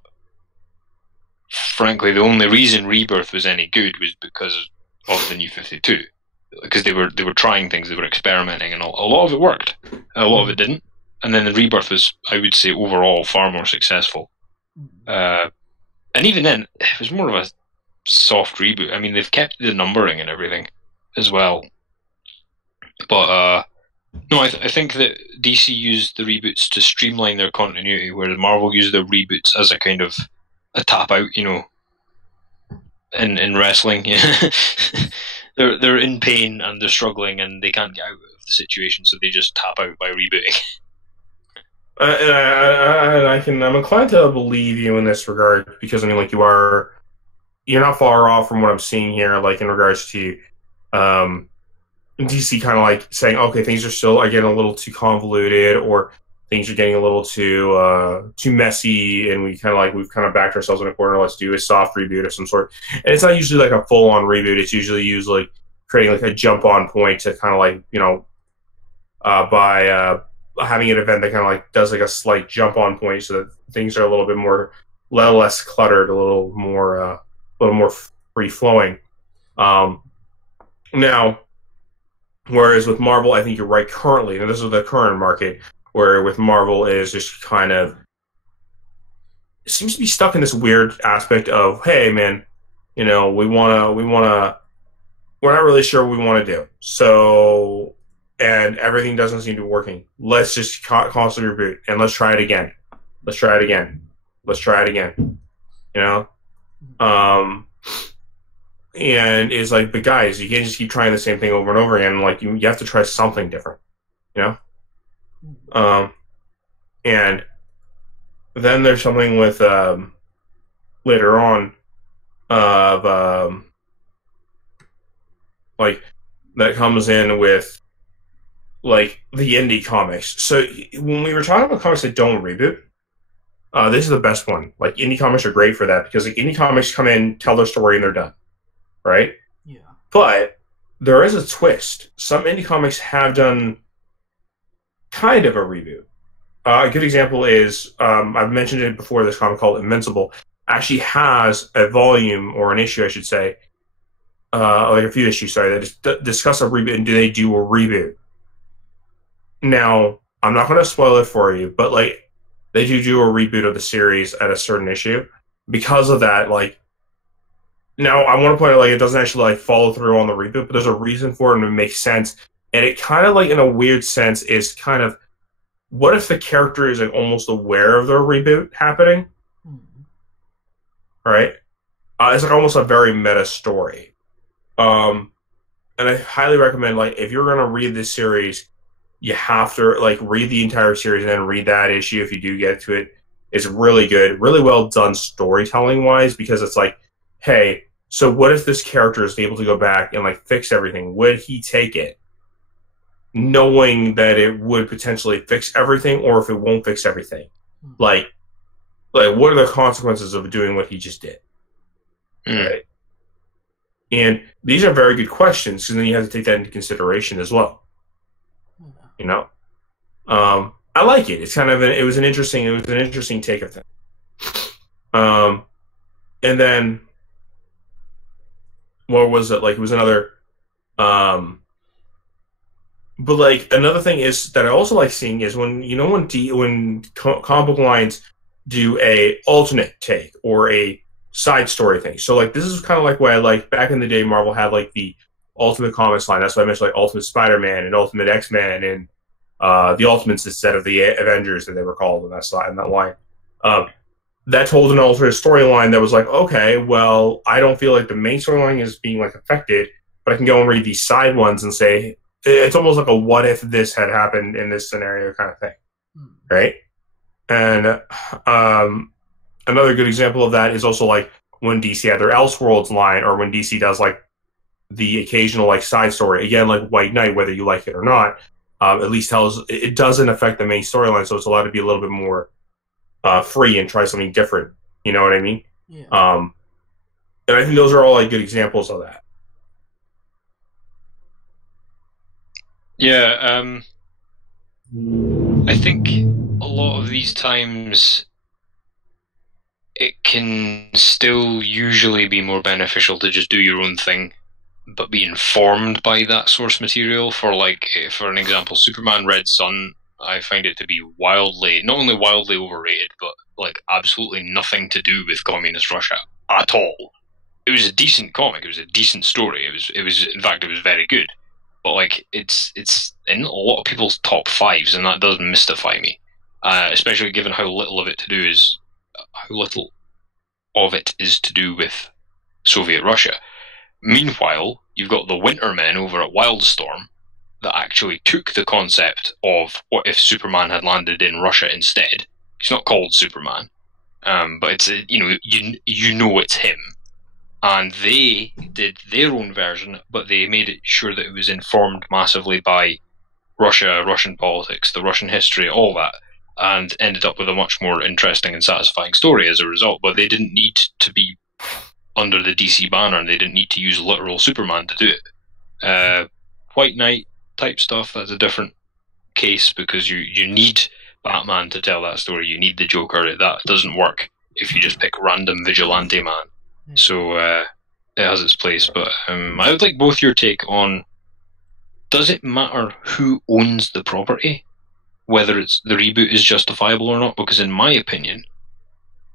frankly, the only reason Rebirth was any good was because of the New 52, because they were trying things, they were experimenting, and a lot of it worked, a lot of it didn't, and then the Rebirth was, I would say, overall far more successful. And even then, it was more of a soft reboot. I mean, they've kept the numbering and everything as well. But no, I think that DC used the reboots to streamline their continuity, whereas Marvel used the reboots as a kind of a tap out, in wrestling. They're in pain and they're struggling and they can't get out of the situation, so they just tap out by rebooting. I'm inclined to believe you in this regard because I mean, like, you're not far off from what I'm seeing here, like in regards to DC kind of like saying, okay, things are still getting a little too convoluted, or things are getting a little too messy, and we've kind of backed ourselves in a corner. Let's do a soft reboot of some sort, and it's not usually like a full on reboot. It's usually used like creating like a jump on point to kind of like by having an event that kind of like does like a slight jump on point, so that things are a little less cluttered, a little more free flowing. Now. Whereas with Marvel, I think you're right currently, and this is the current market, where with Marvel is just kind of, it seems to be stuck in this weird aspect of, hey man, we're not really sure what we want to do. So, and everything doesn't seem to be working. Let's just constantly reboot, and let's try it again. Let's try it again. Let's try it again. And it's like, but guys, you can't just keep trying the same thing over and over again. Like, you have to try something different, and then there's something with later on of like that comes in with like the indie comics. So when we were talking about comics that don't reboot, this is the best one. Like, indie comics are great for that because like indie comics come in, tell their story, and they're done. Right? Yeah. But there is a twist. Some indie comics have done kind of a reboot. A good example is, I've mentioned it before, this comic called Invincible actually has a volume, or an issue, I should say, like a few issues, sorry, that discuss a reboot and do they do a reboot. Now, I'm not going to spoil it for you, but like they do a reboot of the series at a certain issue. Because of that, like, now, I want to point out, like, it doesn't actually, like, follow through on the reboot, but there's a reason for it and it makes sense. And it kind of, like, in a weird sense, is kind of, what if the character is, like, almost aware of their reboot happening? Right? It's, like, almost a very meta story. And I highly recommend, like, if you're going to read this series, you have to, like, read the entire series and then read that issue if you do get to it. It's really good, really well done storytelling-wise, because it's like, hey, so what if this character is able to go back and like fix everything? Would he take it, knowing that it would potentially fix everything, or if it won't fix everything? Like what are the consequences of doing what he just did? Right? And these are very good questions, because then you have to take that into consideration as well. I like it. It's kind of it was an interesting take of things. And then. What was it? Like, it was another But like another thing is that I also like seeing is when comic book lines do a alternate take or a side story thing. So like this is kind of like why like back in the day Marvel had like the Ultimate Comics line. That's why I mentioned like Ultimate Spider-Man and Ultimate X-Men and the Ultimates instead of the Avengers that they were called in that line. That told an alternate storyline that was like, okay, well, I don't feel like the main storyline is being like affected, but I can go and read these side ones and say it's almost like a what if this had happened in this scenario kind of thing, right? And another good example of that is also like when DC had their Elseworlds line, or when DC does like the occasional like side story again, like White Knight, whether you like it or not. At least tells it doesn't affect the main storyline, so it's allowed to be a little bit more free and try something different. You know what I mean? Yeah. And I think those are all like good examples of that. Yeah, I think a lot of these times it can still usually be more beneficial to just do your own thing, but be informed by that source material. For an example, Superman Red Son, I find it to be not only wildly overrated, but like absolutely nothing to do with communist Russia at all. It was a decent comic. It was a decent story. It was in fact, it was very good. But like, it's in a lot of people's top fives, and that does mystify me. Especially given how little of it is to do with Soviet Russia. Meanwhile, you've got the Wintermen over at Wildstorm that actually took the concept of what if Superman had landed in Russia instead. He's not called Superman, but it's it's him, and they did their own version, but they made it sure that it was informed massively by Russia, Russian politics, the Russian history, all that, and ended up with a much more interesting and satisfying story as a result. But they didn't need to be under the DC banner, and they didn't need to use literal Superman to do it. White Knight type stuff, that's a different case, because you need Batman to tell that story. You need the Joker. That doesn't work if you just pick random vigilante man. So it has its place. But I would like both your take on, does it matter who owns the property, whether it's the reboot is justifiable or not? Because in my opinion,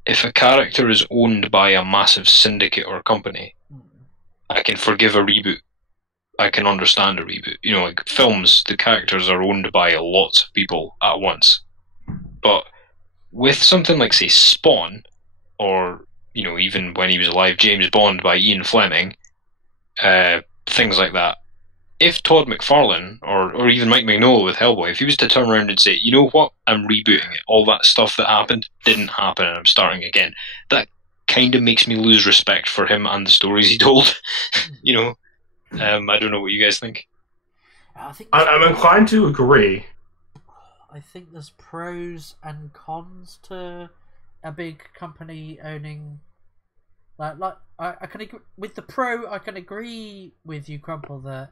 if a character is owned by a massive syndicate or company, I can forgive a reboot. I can understand a reboot. You know, like films, the characters are owned by lots of people at once. But with something like, say, Spawn, or, you know, even when he was alive, James Bond by Ian Fleming, things like that, if Todd McFarlane, or even Mike Mignola with Hellboy, if he was to turn around and say, you know what, I'm rebooting it, all that stuff that happened didn't happen and I'm starting again, that kind of makes me lose respect for him and the stories he told. You know, I don't know what you guys think. I'm inclined to agree. I think there's pros and cons to a big company owning. I can agree with the pro. I can agree with you, Crumple, that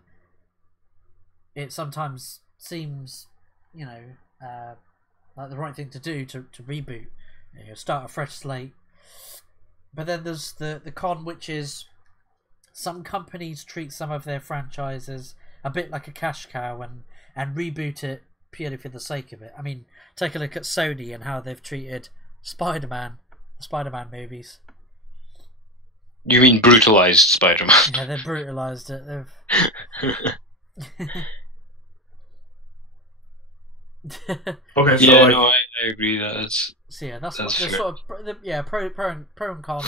it sometimes seems, you know, like the right thing to do to reboot, you know, start a fresh slate. But then there's the con, which is some companies treat some of their franchises a bit like a cash cow and reboot it purely for the sake of it. I mean, take a look at Sony and how they've treated the Spider-Man movies. You mean brutalized Spider-Man? Yeah, they've brutalized it. Okay, so yeah, no, I agree that it's. So yeah, that's what there's sort of pro and con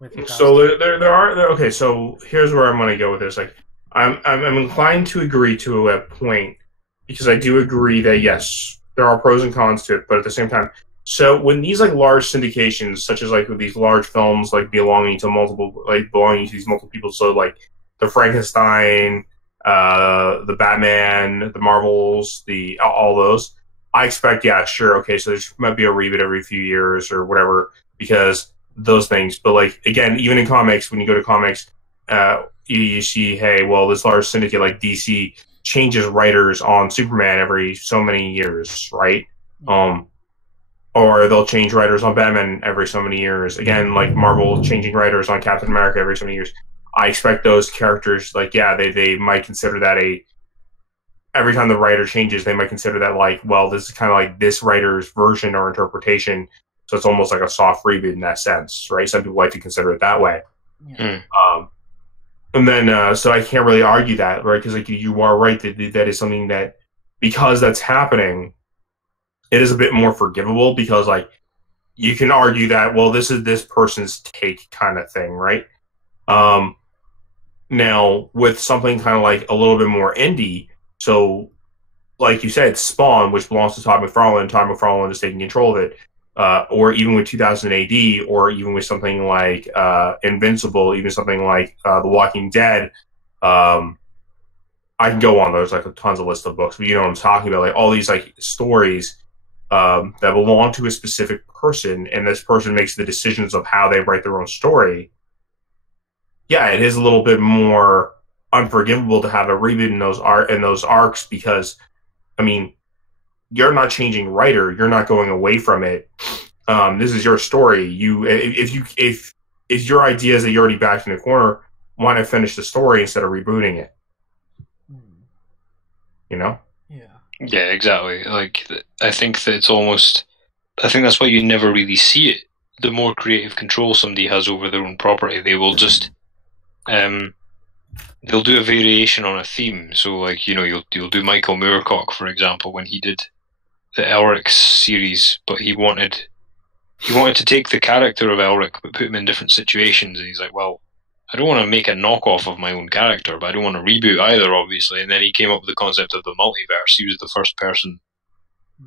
with. So there are okay. So here's where I'm going to go with this. Like, I'm inclined to agree to a point, because I do agree that yes, there are pros and cons to it, but at the same time, so when these like large syndications, such as like these large films, like belonging to these multiple people, so like the Frankenstein, the Batman, the Marvels, all those, I expect, yeah, sure, okay, so there might be a reboot every few years or whatever, because those things. But like, again, even in comics, when you go to comics, you see, hey, well, this large syndicate like DC changes writers on Superman every so many years, right? Or they'll change writers on Batman every so many years. Again, like Marvel changing writers on Captain America every so many years. I expect those characters, like, yeah, they might consider that every time the writer changes, they might consider that like, well, this is kind of like this writer's version or interpretation. So it's almost like a soft reboot in that sense, right? Some people like to consider it that way. Yeah. And then, so I can't really argue that, right? Because like you are right that is something that, because that's happening, it is a bit more forgivable, because like you can argue that, well, this is this person's take kind of thing, right? Now with something kind of like a little bit more indie, so like you said, Spawn, which belongs to Todd McFarlane is taking control of it. Or even with 2000 AD, or even with something like Invincible, even something like The Walking Dead. I can go on. There's like a tons of list of books, but you know what I'm talking about. Like all these like stories that belong to a specific person, and this person makes the decisions of how they write their own story. Yeah, it is a little bit more unforgivable to have a reboot in those arcs, because, I mean, you're not changing writer. You're not going away from it. This is your story. If your idea is that you're already backed in the corner, why not finish the story instead of rebooting it? You know? Yeah, exactly. Like, I think that it's almost. I think that's why you never really see it. The more creative control somebody has over their own property, they will just. They'll do a variation on a theme. So, like, you know, you'll do Michael Moorcock, for example, when he did the Elric series, but he wanted to take the character of Elric but put him in different situations, and he's like, well, I don't want to make a knockoff of my own character, but I don't want to reboot either, obviously. And then he came up with the concept of the multiverse. He was the first person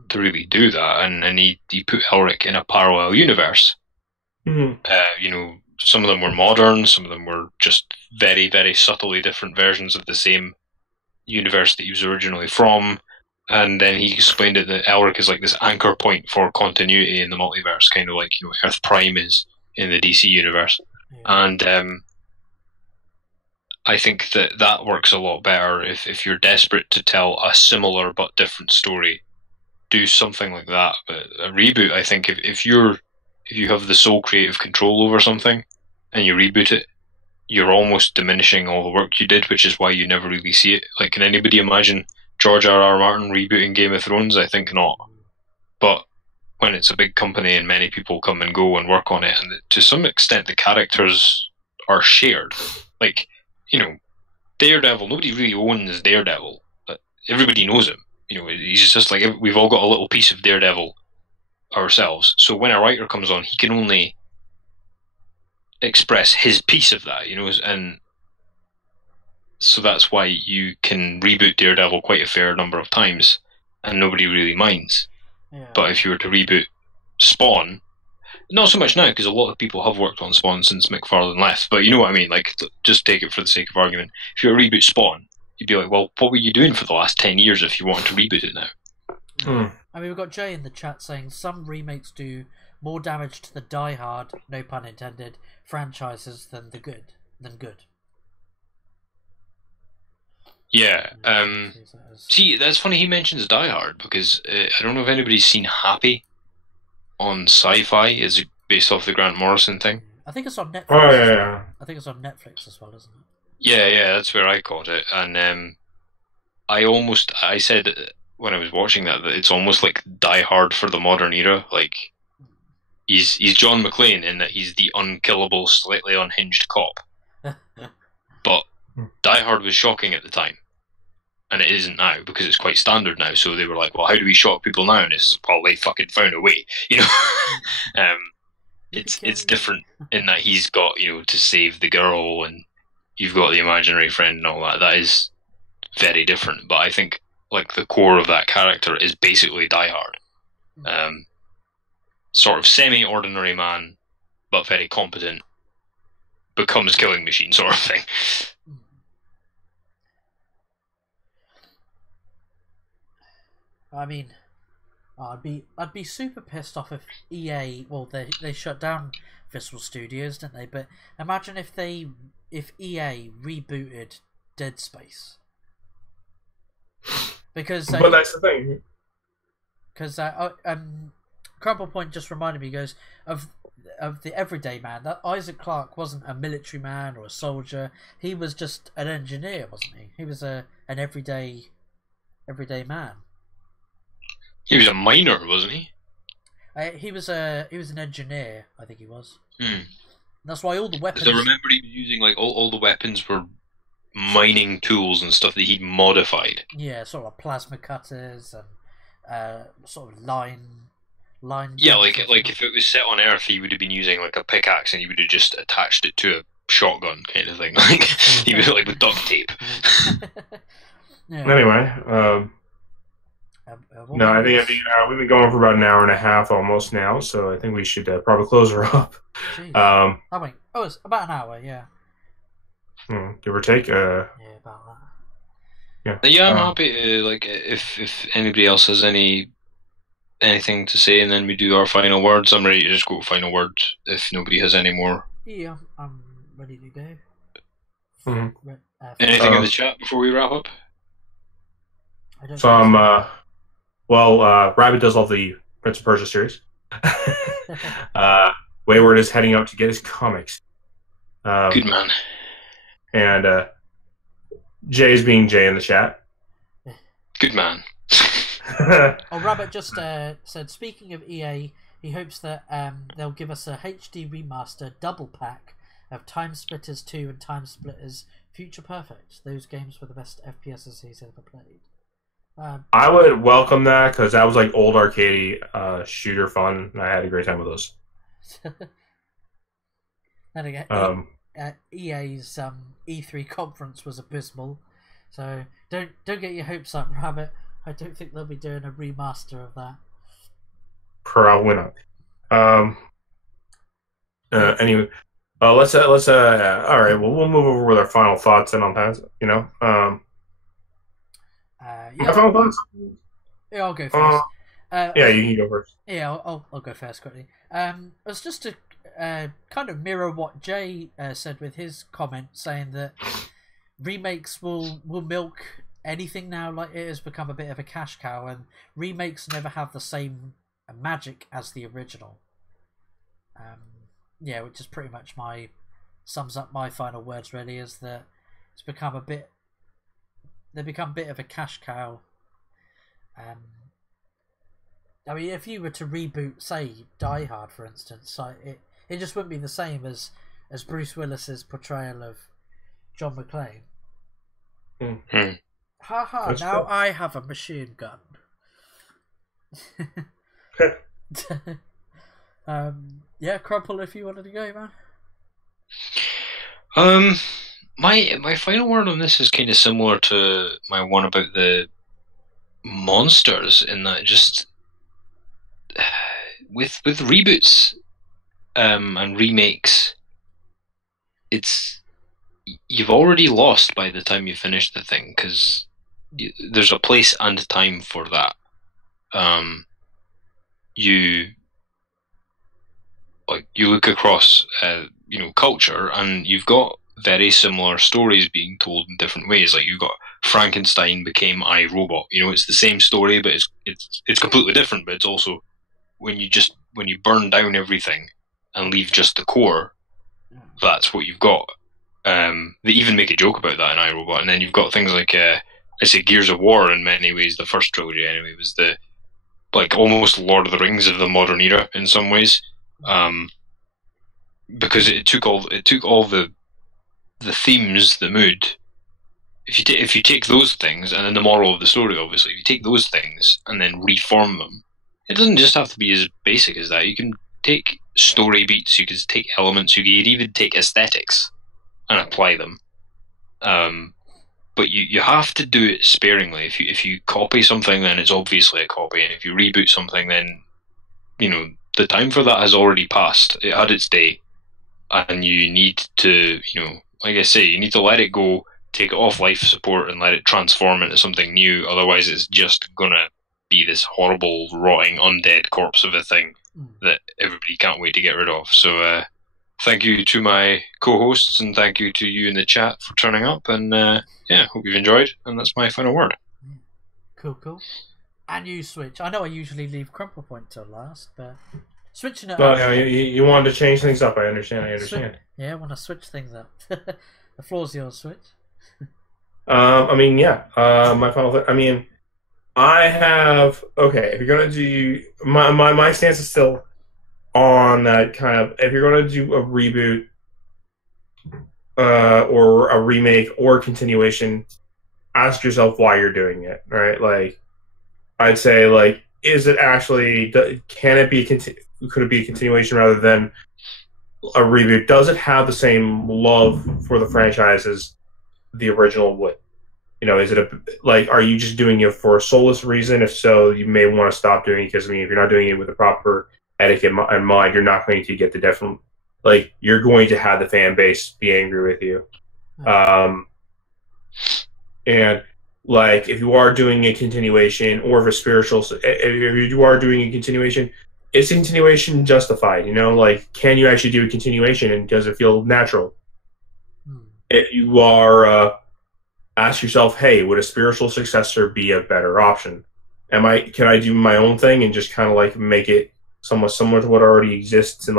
to really do that, and he put Elric in a parallel universe. Mm-hmm. You know, some of them were modern, some of them were just very, very subtly different versions of the same universe that he was originally from. And then he explained it that Elric is like this anchor point for continuity in the multiverse, kind of like, you know, Earth Prime is in the DC universe. Yeah. And I think that works a lot better if you're desperate to tell a similar but different story. Do something like that. But a reboot, I think, if you have the sole creative control over something and you reboot it, you're almost diminishing all the work you did, which is why you never really see it. Like, can anybody imagine George R.R. Martin rebooting Game of Thrones? I think not. But when it's a big company and many people come and go and work on it, and to some extent the characters are shared. Like, you know, Daredevil, nobody really owns Daredevil, but everybody knows him. You know, he's just like, we've all got a little piece of Daredevil ourselves. So when a writer comes on, he can only express his piece of that, you know, and so that's why you can reboot Daredevil quite a fair number of times and nobody really minds. Yeah. But if you were to reboot Spawn, not so much now, because a lot of people have worked on Spawn since McFarlane left, but you know what I mean, like, just take it for the sake of argument. If you were to reboot Spawn, you'd be like, well, what were you doing for the last 10 years if you wanted to reboot it now? I mean, we've got Jay in the chat saying some remakes do more damage to the die-hard, no pun intended, franchises than good. Yeah. See, that's funny he mentions Die Hard, because I don't know if anybody's seen Happy on Sci-Fi. Is it based off the Grant Morrison thing? I think it's on Netflix. Oh, yeah. I think it's on Netflix as well, isn't it? Yeah, that's where I caught it. And I said when I was watching that it's almost like Die Hard for the modern era. Like, he's John McClane in that he's the unkillable, slightly unhinged cop. But Die Hard was shocking at the time, and it isn't now, because it's quite standard now. So they were like, well, how do we shock people now? And it's, well, they fucking found a way, you know. It's different in that he's got, you know, to save the girl, and you've got the imaginary friend and all that. That is very different. But I think, like, the core of that character is basically Die Hard. Sort of semi-ordinary man, but very competent, becomes killing machine sort of thing. I mean, I'd be super pissed off if EA, well, they shut down Visceral Studios, didn't they? But imagine if EA rebooted Dead Space. Because but that's the thing. Because Crumple Point just reminded me, goes, of the everyday man. That Isaac Clarke wasn't a military man or a soldier. He was just an engineer, wasn't he? He was an everyday everyday man. He was a miner, wasn't he? He was an engineer, I think he was. Hmm. That's why all the weapons. Because I remember he was using like all the weapons were mining tools and stuff that he'd modified. Yeah, sort of plasma cutters and sort of line. Yeah, like if it was set on Earth, he would have been using like a pickaxe, and he would have just attached it to a shotgun kind of thing. Like he was like with duct tape. Yeah. Anyway, no, I think we've been going for about an hour and a half almost now, so I think we should probably close her up. It's about an hour, yeah. Give or take. Yeah, about that. Yeah, I'm happy to, like, if anybody else has anything to say, and then we do our final words. I'm ready to just go final words if nobody has any more. Yeah, I'm ready to go. Mm-hmm. Anything in the chat before we wrap up? Rabbit does all the Prince of Persia series. Wayward is heading up to get his comics. Good man. And Jay is being Jay in the chat. Good man. Rabbit just said, speaking of EA, he hopes that they'll give us a HD remaster double pack of Time Splitters 2 and Time Splitters Future Perfect. Those games were the best FPSs he's ever played. I would welcome that, because that was like old arcade shooter fun, and I had a great time with those. Then again, EA's E3 conference was abysmal, so don't get your hopes up, Rabbit. I don't think they'll be doing a remaster of that. Probably not. Anyway, let's all right. Well, we'll move over with our final thoughts, and I'll pass. My final thoughts. Yeah, I'll go first. Yeah, you can go first. Yeah, I'll go first quickly. It was just to kind of mirror what Jay said with his comment, saying that remakes will milk anything now. Like, it has become a bit of a cash cow, and remakes never have the same magic as the original. Which is pretty much sums up my final words. Really, is that it's become a bit. They become a bit of a cash cow. I mean, if you were to reboot, say, Die Hard, for instance, it just wouldn't be the same as Bruce Willis's portrayal of John McClane. Mm-hmm. Haha, now cool. I have a machine gun. Crumple, if you wanted to go, man. My final word on this is kind of similar to my one about the monsters, in that just with reboots and remakes, you've already lost by the time you finish the thing, because there's a place and time for that. You look across culture, and you've got very similar stories being told in different ways. Like, you've got Frankenstein became iRobot. It's the same story, but it's completely different. But it's also when you burn down everything and leave just the core, that's what you've got. They even make a joke about that in iRobot. And then you've got things like I say Gears of War. In many ways, the first trilogy anyway was the almost Lord of the Rings of the modern era in some ways, because it took all the themes, the mood. If you take those things, and then the moral of the story, obviously, if you take those things and then reform them, it doesn't just have to be as basic as that. You can take story beats, you can take elements, you can even take aesthetics and apply them. But you have to do it sparingly. If you copy something, then it's obviously a copy, and if you reboot something, then the time for that has already passed. It had its day, and you need to like I say, you need to let it go, take it off life support, and let it transform into something new. Otherwise, it's just gonna be this horrible, rotting, undead corpse of a thing that everybody can't wait to get rid of. So, thank you to my co-hosts, and thank you to you in the chat for turning up. And hope you've enjoyed. And that's my final word. Cool. And you switch. I know I usually leave Crumple Point till last, but switching it. Well, you wanted to change things up. I understand. I want to switch things up. The floor's yours, Switch. My final. I have okay. If you're gonna do my stance is still on that kind of. If you're gonna do a reboot, or a remake or a continuation, ask yourself why you're doing it. Right? Like I'd say, like, is it actually? Can it be? Could it be a continuation rather than a reboot? Does it have the same love for the franchise as the original would? Is it are you just doing it for a soulless reason? If so, you may want to stop doing it because, I mean, if you're not doing it with the proper etiquette in mind, you're not going to get the definite, you're going to have the fan base be angry with you. And, if you are doing a continuation or if a spiritual, if you are doing a continuation, is the continuation justified? Can you actually do a continuation and does it feel natural? If you are, ask yourself, hey, would a spiritual successor be a better option? Can I do my own thing and just kind of make it somewhat similar to what already exists and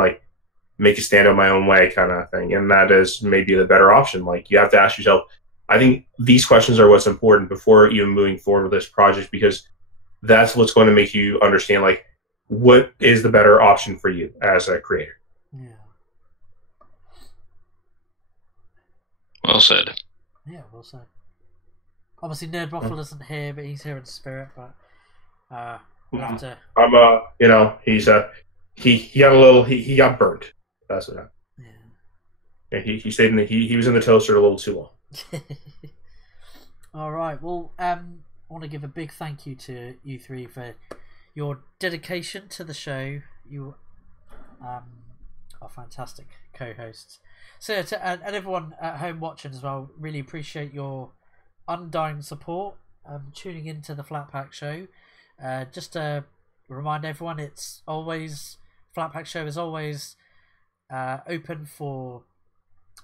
make it stand out my own way kind of thing? And that is maybe the better option. You have to ask yourself, I think these questions are what's important before even moving forward with this project, because that's what's going to make you understand, what is the better option for you as a creator. Yeah. Well said. Yeah, well said. Obviously, Nerd Waffle isn't here, but he's here in spirit. But we'll have to. He got a little. He got burnt. That's what happened. Yeah. He stayed in he was in the toaster a little too long. All right. Well, I want to give a big thank you to you three for your dedication to the show. You are fantastic co-hosts. So, and everyone at home watching as well, really appreciate your undying support, tuning into the Flat Pack Show. Just to remind everyone, it's always Flat Pack Show is always open for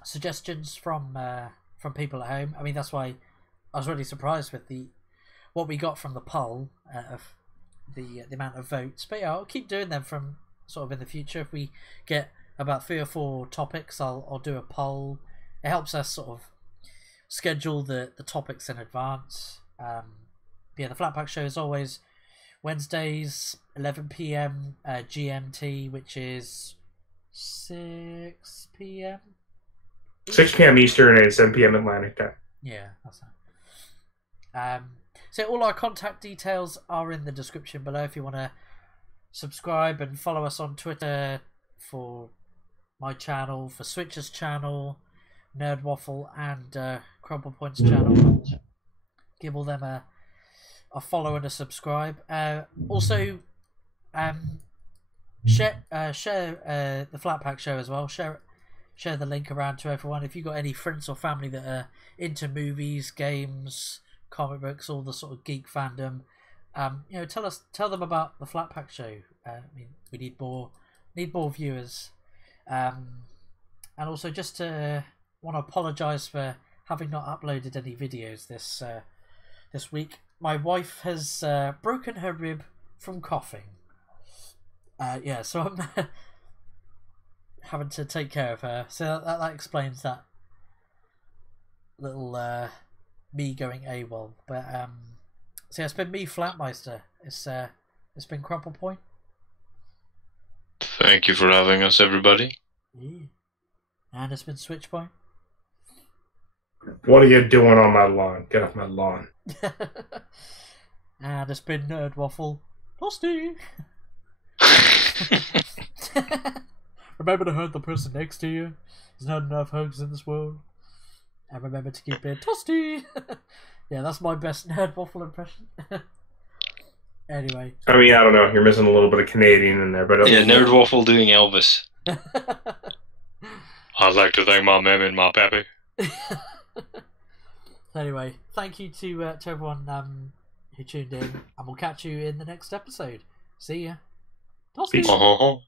suggestions from people at home. I mean, that's why I was really surprised with what we got from the poll of the amount of votes. But yeah, I'll keep doing them from sort of in the future. If we get about 3 or 4 topics, I'll do a poll. It helps us sort of schedule the topics in advance. Yeah, the Flat Pack Show is always Wednesdays, 11 p.m. GMT, which is 6 p.m. 6 p.m. Eastern and 7 p.m. Atlantic time. Yeah, that's it. So all our contact details are in the description below if you want to subscribe and follow us on Twitter for my channel, for Switch's channel, Nerd Waffle and Crumple Point's channel. Give all them a follow and a subscribe. Also, share the Flat Pack Show as well. Share the link around to everyone. If you've got any friends or family that are into movies, games, comic books, all the sort of geek fandom, tell them about the Flat Pack Show. I mean, we need more viewers. And also, just to want to apologise for having not uploaded any videos this week. My wife has broken her rib from coughing. So I'm having to take care of her. So that explains that little me going AWOL. But so yeah, it's been me, Flatmeister. It's been Crumple Point. Thank you for having us, everybody. Yeah. And it's been Switchpoint. What are you doing on my lawn? Get off my lawn. And it's been Nerd Waffle. Toasty! Remember to hug the person next to you. There's not enough hugs in this world. And remember to keep it toasty! Yeah, that's my best Nerd Waffle impression. Anyway. I mean, I don't know. You're missing a little bit of Canadian in there, but yeah, Nerd Waffle doing Elvis. I'd like to thank my mum and my pappy. Anyway, thank you to everyone who tuned in, and we'll catch you in the next episode. See ya. Peace. Oh.